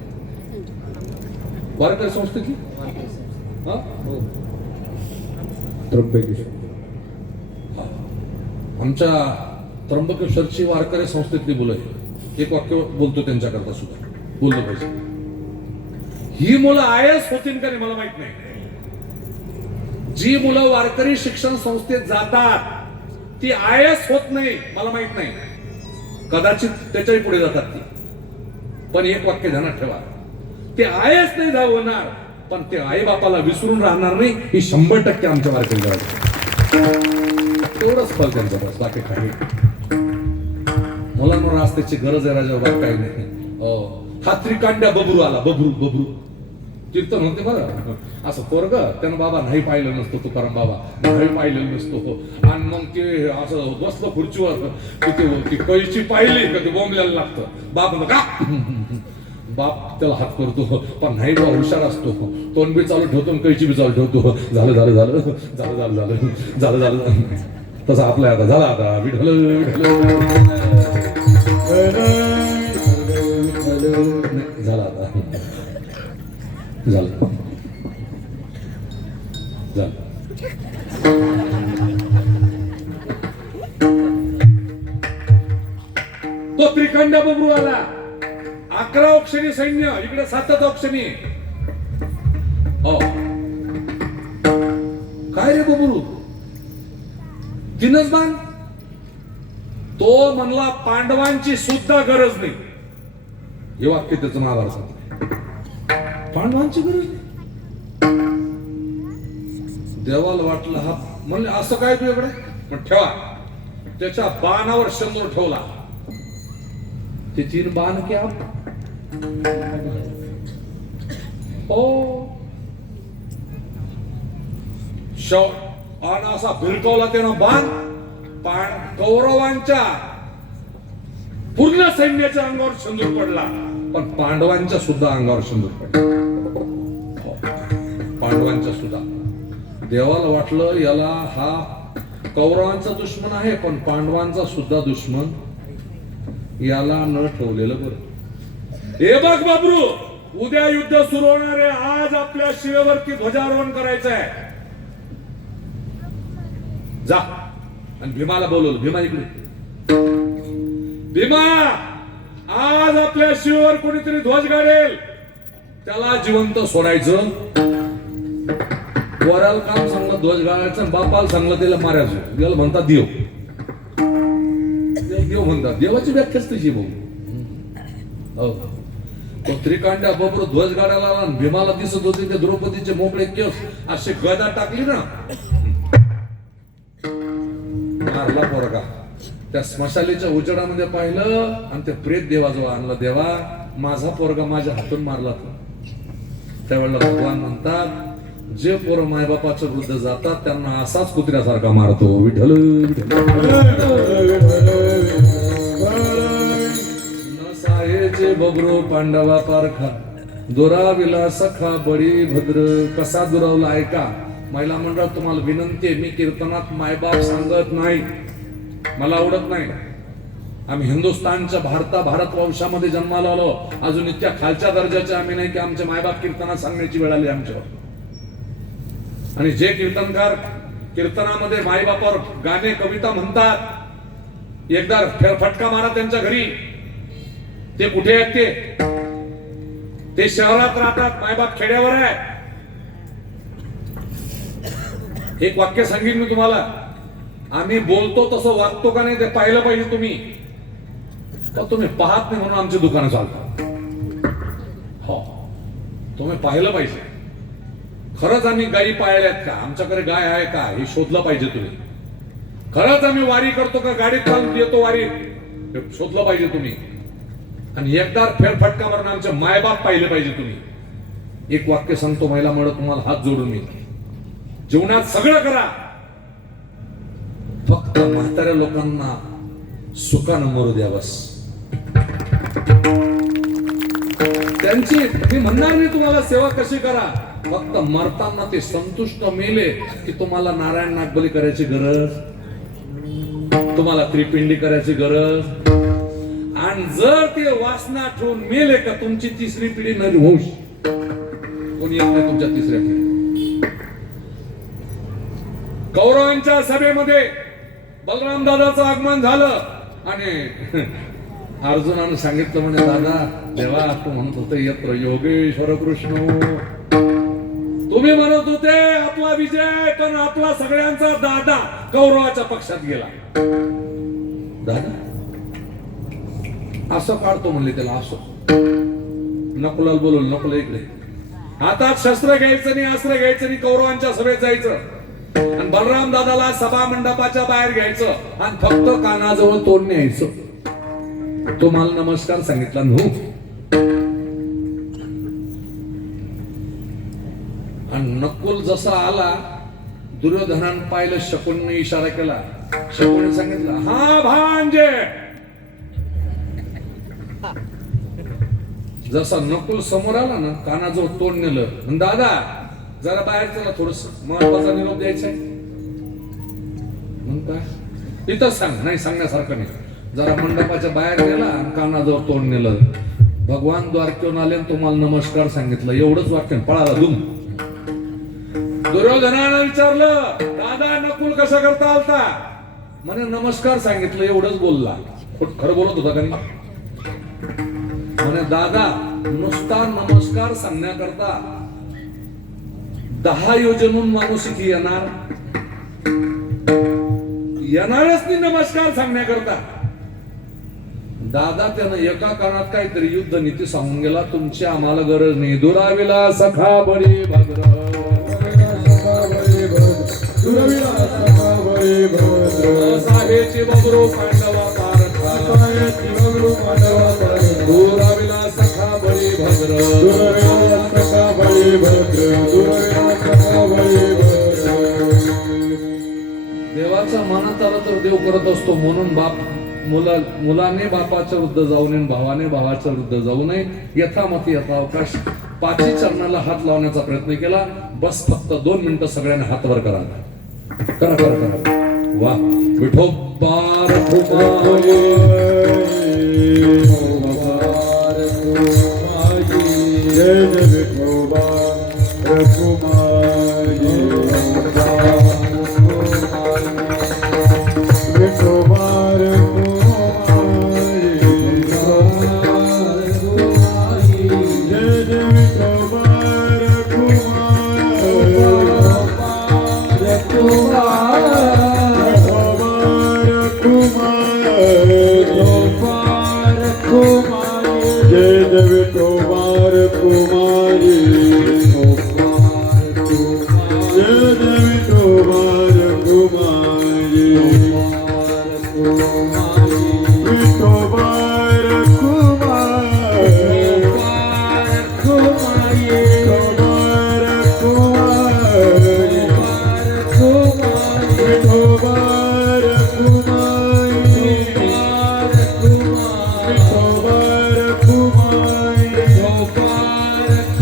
वारकरी संस्थेतली. हा हो, त्र्यंबकेश्वर. आमच्या त्र्यंबकेश्वरची वारकरी संस्थेतली मुलं आहे. एक वाक्य बोलतो त्यांच्याकरता सुद्धा, बोललं पाहिजे. ही मुलं आयएस होतील का नाही मला माहित नाही. जी मुलं वारकरी शिक्षण संस्थेत जातात ती आयएस होत नाही मला माहित नाही, कदाचित त्याच्याही पुढे जातात ती. पण एक वाक्य ध्यानात ठेवा, ते आयएस नाही होणार, पण ते आई बापाला विसरून राहणार नाही, ही 100% आमच्या वारकरी गावात. तेवढंच फल त्यांचं, बस बाकी काही. मुलांवर आज त्याची गरज आहे राजा, बाबा काही नाही. हा त्रिकांड्या बबरू आला, बबरू कीर्तन होते बरं. असं पोरग त्यानं बाबा नाही पाहिलं नसतो, तुकाराम बाबा नाही पाहिलं नसतो. आणि मग ते असं बसलं खुर्चीवर, ती कैची पाहिली का ते बोंबल्याला लागतं. बाप त्याला हात करतो, पण नाही बाबा हुशार असतो, तोंड बी चालू ठेवतो, कैची बी चालू ठेवतो. झालं तसं आपलं आता झाला. आता विठ्ठल झाला, आता झालं. तो त्रिखंड बबरू आला. 11 अक्षरी सैन्य, इकडे 7 अक्षरी. हो काय रे बबरू, 3च बाण. तो म्हणला पांडवांची सुद्धा गरज नाही. हे वाक्य त्याचं महाभारतात, पांडवांची गरज नाही. देवाला वाटलं हा, म्हणले असं काय तुझ्याकडे, पण ठेवा. त्याच्या बाणावर शंभर ठेवला. ते 3 बाण क्या हो, आणि असा भिरकवला त्यानं बाण. कौरवांच्या पूर्ण सैन्याच्या अंगावर शंदूर पडला, पण पांडवांच्या सुद्धा अंगावर शंदूर पडला. पांडवांच्या सुद्धा. देवाला वाटलं याला हा कौरवांचा दुश्मन आहे, पण पांडवांचा सुद्धा दुश्मन, याला न ठेवलेलं बरं. हे बघ बाबरू, उद्या युद्ध सुरू होणार आहे. आज आपल्या शिवेवरती ध्वजारोहण करायचं आहे. जा. आणि भीमाला बोलवलं. भीमा इकडे. भीमा, आज आपल्या शिवेवर कोणीतरी ध्वज गाडेल, त्याला जिवंत सोडायचं. वराला काम सांगलं ध्वज गाडायचं, बापाला सांगलं त्याला मारायचं. त्याला म्हणतात देव. देव म्हणतात. देवाची व्याख्याच त्याची भाऊ. तो त्रिकांड्या बरोबर ध्वज गाडायला आला. भीमाला दिसत होते ते द्रौपदीचे मोकळे केस, असे गदा टाकली ना, मारला पोरगा. त्या स्मशालीच्या उजेडामध्ये पाहिलं आणि ते प्रेत देवाजवळ आणलं. देवा, माझा पोरगा माझ्या हातून मारला. त्यावेळेला भगवान म्हणतात, जे पोरं मायबापाच्या विरुद्ध जातात त्यांना असाच कुत्र्यासारखा मारतो. विठ्ठल न साहेचे बबरो पांडवा पारखा, दुराविला सखा बळी भद्र कसा दुरावला ऐका. महिला मंडळ तुम्हाला विनंती आहे, मी कीर्तनात मायबाप सांगत नाही, मला आवडत नाही. आम्ही हिंदुस्थानच्या भारत वंशामध्ये जन्माला आलो, अजून इतक्या खालच्या दर्जाचे आम्ही नाही की आमचे मायबाप कीर्तनात सांगण्याची वेळ आली आमच्यावर. आणि जे कीर्तनकार कीर्तनामध्ये मायबापावर गाणे कविता म्हणतात, एकदा फटका मारा त्यांच्या घरी. ते कुठे आहेत? ते शहरात राहतात, मायबाप खेड्यावर आहे. एक वाक्य सांगेन मी तुम्हाला, आम्ही बोलतो तसं वागतो का नाही ते पाहिलं पाहिजे तुम्ही. तर तुम्ही पाहत नाही म्हणून आमची दुकानं चालतात. हो, तुम्ही पाहिलं पाहिजे. खरंच आम्ही गायी पाळल्यात का, आमच्याकडे गाय आहे का हे शोधलं पाहिजे तुम्ही. खरंच आम्ही वारी करतो का, गाडीत चालून येतो वारी, हे शोधलं पाहिजे तुम्ही. आणि एकदा फेरफटका मारून आमचे मायबाप पाहिले पाहिजे तुम्ही. एक वाक्य सांगतो महिला म्हणत तुम्हाला हात जोडून मी, जीवनात सगळं करा, फक्त म्हाताऱ्या लोकांना सुखानं मरू द्या बस. त्यांची मी म्हणणार नाही तुम्हाला सेवा कशी करा, फक्त मरताना ते संतुष्ट मेले की तुम्हाला नारायण नागबली करायची गरज, तुम्हाला त्रिपिंडी करायची गरज. आणि जर ते वासना ठेवून मेले का तुमची तिसरी पिढी नरवंश कोणी येत नाही तुमच्या तिसऱ्या पिढी. कौरवांच्या सभेमध्ये बलराम दादाचं आगमन झालं आणि अर्जुनानं सांगितलं म्हणजे दादा देवा तू म्हणत होते यत्र योगेश्वर कृष्ण, तुम्ही म्हणत होते आपला विजय, पण आपला सगळ्यांचा दादा कौरवाच्या पक्षात गेला. दादा असं काढतो म्हणले त्याला, असं नकुलाल बोलवलं, नकुल इकडे हातात शस्त्र घ्यायचं नाही, अस्त्र घ्यायचं नाही, कौरवांच्या सभेत जायचं आणि बलराम दादाला सभा मंडपाच्या बाहेर घ्यायचं आणि फक्त कानाजवळ तोंड न्यायचं. तो मला नमस्कार सांगितला नव्ह. आणि नकुल जसा आला दुर्योधनानं पाहिलं, शकुनीने इशारा केला, शकुनीने सांगितलं हा भांजे. जसा नकुल समोर आला ना, कानाजवळ तोंड नेलं, दादा जरा बाहेर चला, थोडस महत्वाचा निरोप द्यायचा आहे. काय इथं सांग, नाही सांगण्यासारखं नाही. जरा मंडपाच्या बाहेर गेला आणि कानाजवळ तोंड नेलं, भगवान द्वारकेहून आले तुम्हाला नमस्कार सांगितलं, एवढंच वाक्य पळाला दुम. दुर्योधनानं विचारलं दादा नकुल कसा करता आलता, म्हणे नमस्कार सांगितलं, एवढंच बोलला. खरं बोलत होता का नाही? म्हणे दादा नुसता नमस्कार सांगण्याकरता 10 योजनून माणूस इथे येणारच नाही नमस्कार सांगण्याकरता. दादा त्यानं एका कानात काहीतरी युद्ध नीती सांगून गेला, तुमची आम्हाला गरज नाही. दुराविला सखा बळी भद्र, साहेची बबरू पांडवा पारखा, दुराविला सखा बळी भद्र, देवाच्या मनात आलं तर देव करत असतो. म्हणून मुलाने बापाच्या वृद्ध जाऊ नये, भावाने भावाच्या वृद्ध जाऊ नये. यथामती यथावकाश 5 चरणाला हात लावण्याचा प्रयत्न केला. बस फक्त 2 मिनिटं सगळ्यांना हात वर करा, करा करा करा. वा विठोबा जय जय विठोबा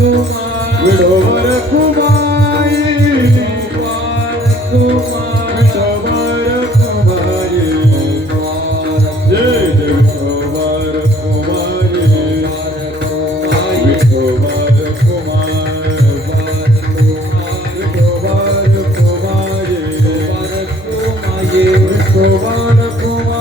कुमार विठोबर कुमारी विठोबर कुमारी जय जय विठोबर कुमारी विठोबर कुमार विठोबर कुमारी विठोबर कुमारी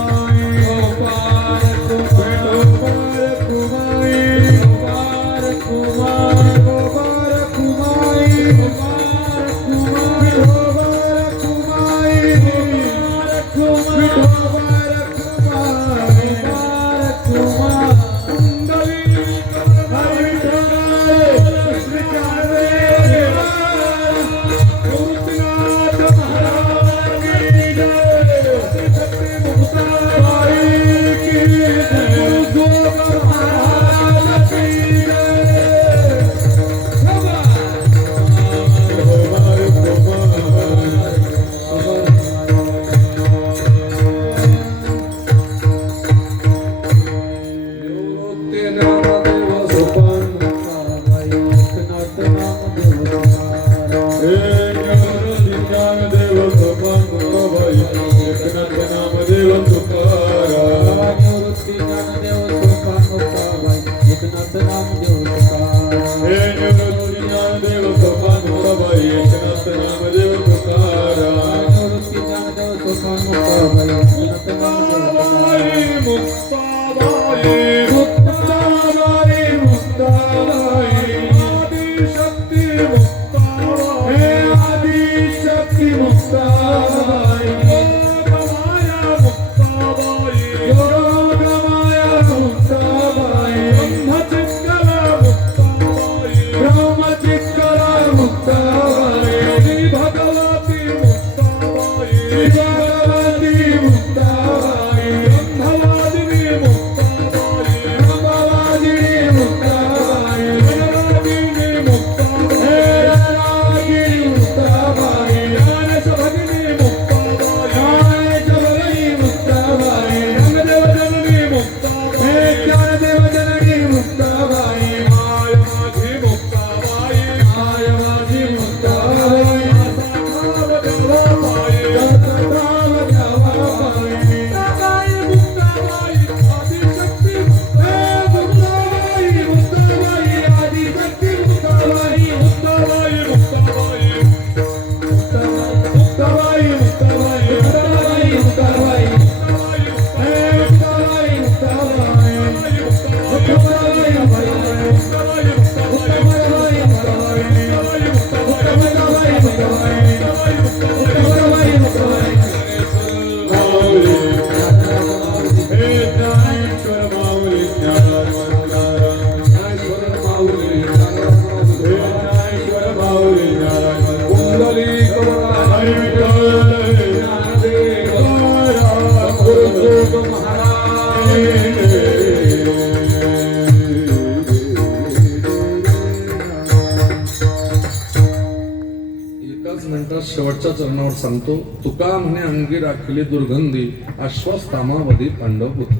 शेवटच्या चरणावर सांगतो, तुका म्हणे अंगी राखिली दुर्गंधी अश्वस्थामावधी पांडव पुत्र.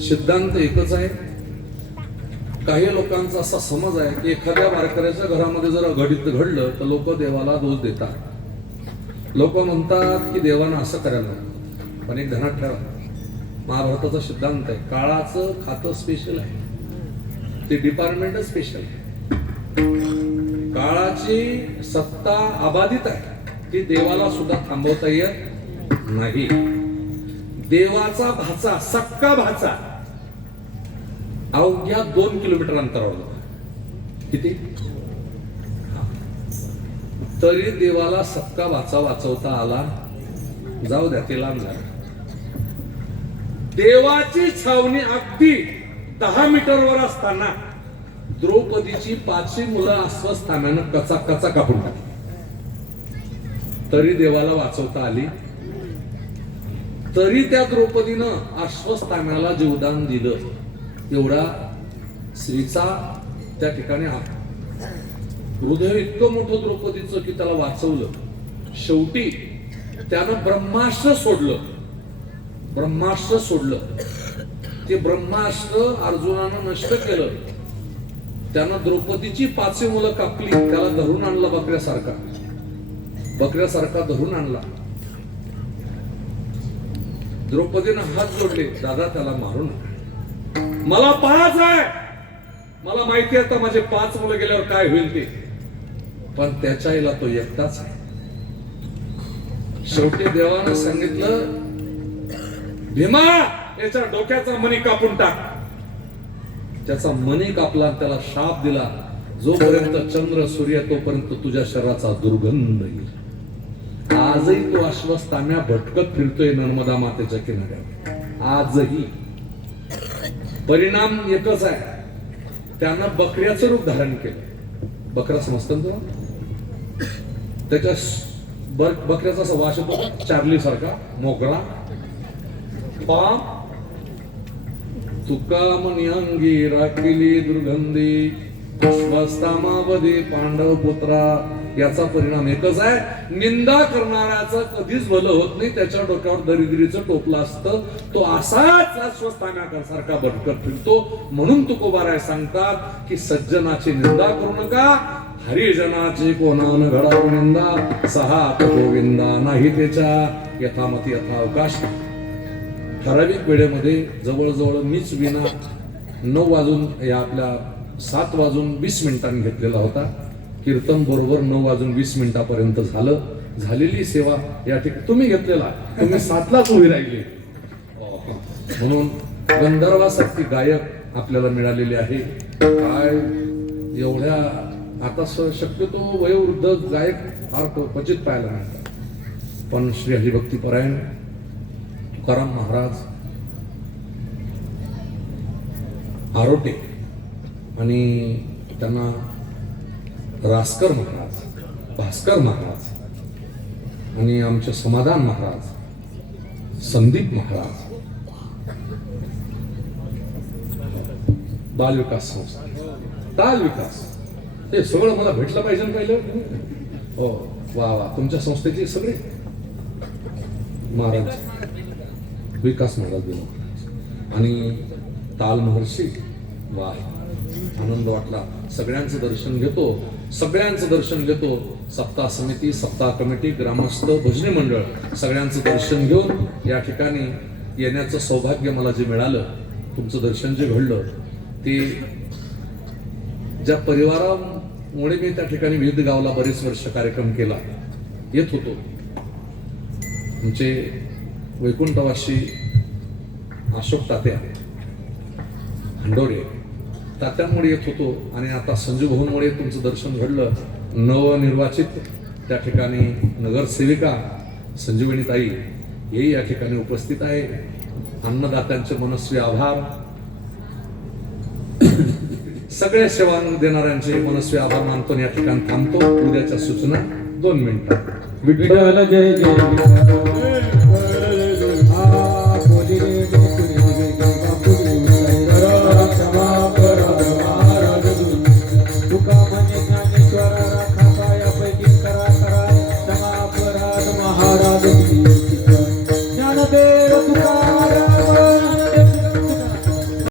सिद्धांत एकच आहे. काही लोकांचा असा समज आहे की एखाद्या वारकऱ्याच्या घरामध्ये जर अघटित घडलं तर लोक देवाला दोष देतात. लोक म्हणतात की देवानं असं करायला. पण एक ध्यानात ठेवा, महाभारताचा सिद्धांत आहे, काळाचं खातं स्पेशल आहे, ते डिपार्टमेंट स्पेशल आहे. काळाची सत्ता अबाधित आहे, ती देवाला सुद्धा थांबवता येत नाही. देवाचा भाचा, सक्का भाचा अवघ्या 2 किलोमीटर अंतरावर होता. किती? तरी देवाला सक्का भाचा वाचवता आला. जाऊ द्या, ते लांब झाला. देवाची छावणी अगदी 10 मीटरवर असताना द्रौपदीची 5 मुलं अस्वस्थानानं कचा कापून टाकली. तरी देवाला वाचवता आली. तरी त्या द्रौपदीनं अश्वस्थानाला जीवदान दिलं. एवढा स्त्रीचा त्या ठिकाणी हृदय इतकं मोठं द्रौपदीचं की त्याला वाचवलं. शेवटी त्यानं ब्रह्मास्त्र सोडलं. ते ब्रह्मास्त्र अर्जुनानं नष्ट केलं. त्यानं द्रौपदीची 5 मुलं कापली, त्याला धरून आणला बकऱ्यासारखा धरून आणला. द्रौपदीनं हात जोडले, दादा त्याला मारू नका, मला 5 आहे, मला माहिती आहे आता माझे 5 मुलं गेल्यावर काय होईल ते, पण त्याच्या आईला तो एकटाच आहे. शेवटी देवानं सांगितलं, भीमा याच्या डोक्याचा मणी कापून टाक. त्याचा मणी कापला, त्याला शाप दिला, जोपर्यंत चंद्र सूर्य तोपर्यंत तुझ्या शरीराचा दुर्गंध येईल. आजही तो अश्वत्थाम्या भटकत फिरतोय नर्मदा मातेच्या किनाऱ्यावर, आजही. परिणाम एकच आहे, त्यानं बकऱ्याचं रूप धारण केलं. बकरा समजतं ना तुला? त्याच्या बकऱ्याचा असा वास येतो, चार्ली सारखा मोकळा. पाम तुका मनी अंगी राखिली दुर्गंधी, अश्वत्थामावधी पांडव पुत्रा. याचा परिणाम एकच आहे, निंदा करणाऱ्याचं कधीच भलं होत नाही, त्याच्या डोक्यावर दरिद्रीचं टोपलं असतं, तो असाच अश्वत्थाम्यासारखा भटकत फिरतो. म्हणून तुकोबाराय सांगतात की सज्जनाची निंदा करू नका, हरिजनाची कोणान घडावून निंदा, सहा गोविंदा नाही त्याच्या यथामती यथावकाश. ठराविक वेळेमध्ये जवळजवळ मीच विना 9 वाजून या आपल्या 7 वाजून 20 मिनिटांनी घेतलेला होता. कीर्तन बरोबर 9 वाजून 20 मिनिटापर्यंत झालं. झालेली सेवा या ठिकाणी तुम्ही घेतलेला, तुम्ही 7लाच उभी राहिली. म्हणून गंधर्वासारखी गायक आपल्याला मिळालेले आहे. काय एवढ्या आता शक्यतो वयोवृद्ध गायक फार क्वचित पाहायला मिळतात, पण श्री हरिभक्तीपरायण तुकाराम महाराज, आरोटे आणि त्यांना रासकर महाराज, भास्कर महाराज आणि आमचे समाधान महाराज, संदीप महाराज, बालविकास संस्था, ताल विकास, हे सगळं मला भेटलं पाहिजे ना पहिलं. हो वा वा, तुमच्या संस्थेचे सगळे महाराज, विकास महाराज दिला आणि ताल महर्षी. वा, आनंद वाटला. सगळ्यांचं दर्शन घेतो. सप्ताह समिती, सप्ताह कमिटी, ग्रामस्थ, भजनी मंडळ सगळ्यांचं दर्शन घेऊन या ठिकाणी येण्याचं सौभाग्य मला जे मिळालं, तुमचं दर्शन जे घडलं, ते ज्या परिवारामुळे मी त्या ठिकाणी विविध गावाला बरेच वर्ष कार्यक्रम केला, येत होतो. आमचे वैकुंठवासी अशोक तात्या हंडोरे तात्यांमुळे येत होतो आणि आता संजू भाऊंमुळे तुमचं दर्शन घडलं. नवनिर्वाचित त्या ठिकाणी नगरसेविका संजीवनी ताई हेही या ठिकाणी उपस्थित आहे. अन्नदात्यांचे मनस्वी आभार, सगळ्या सेवा देणाऱ्यांचे मनस्वी आभार मानतो. या ठिकाणी थांबतो. उद्याच्या सूचना 2 मिनिटात. विठ्ठल जय जय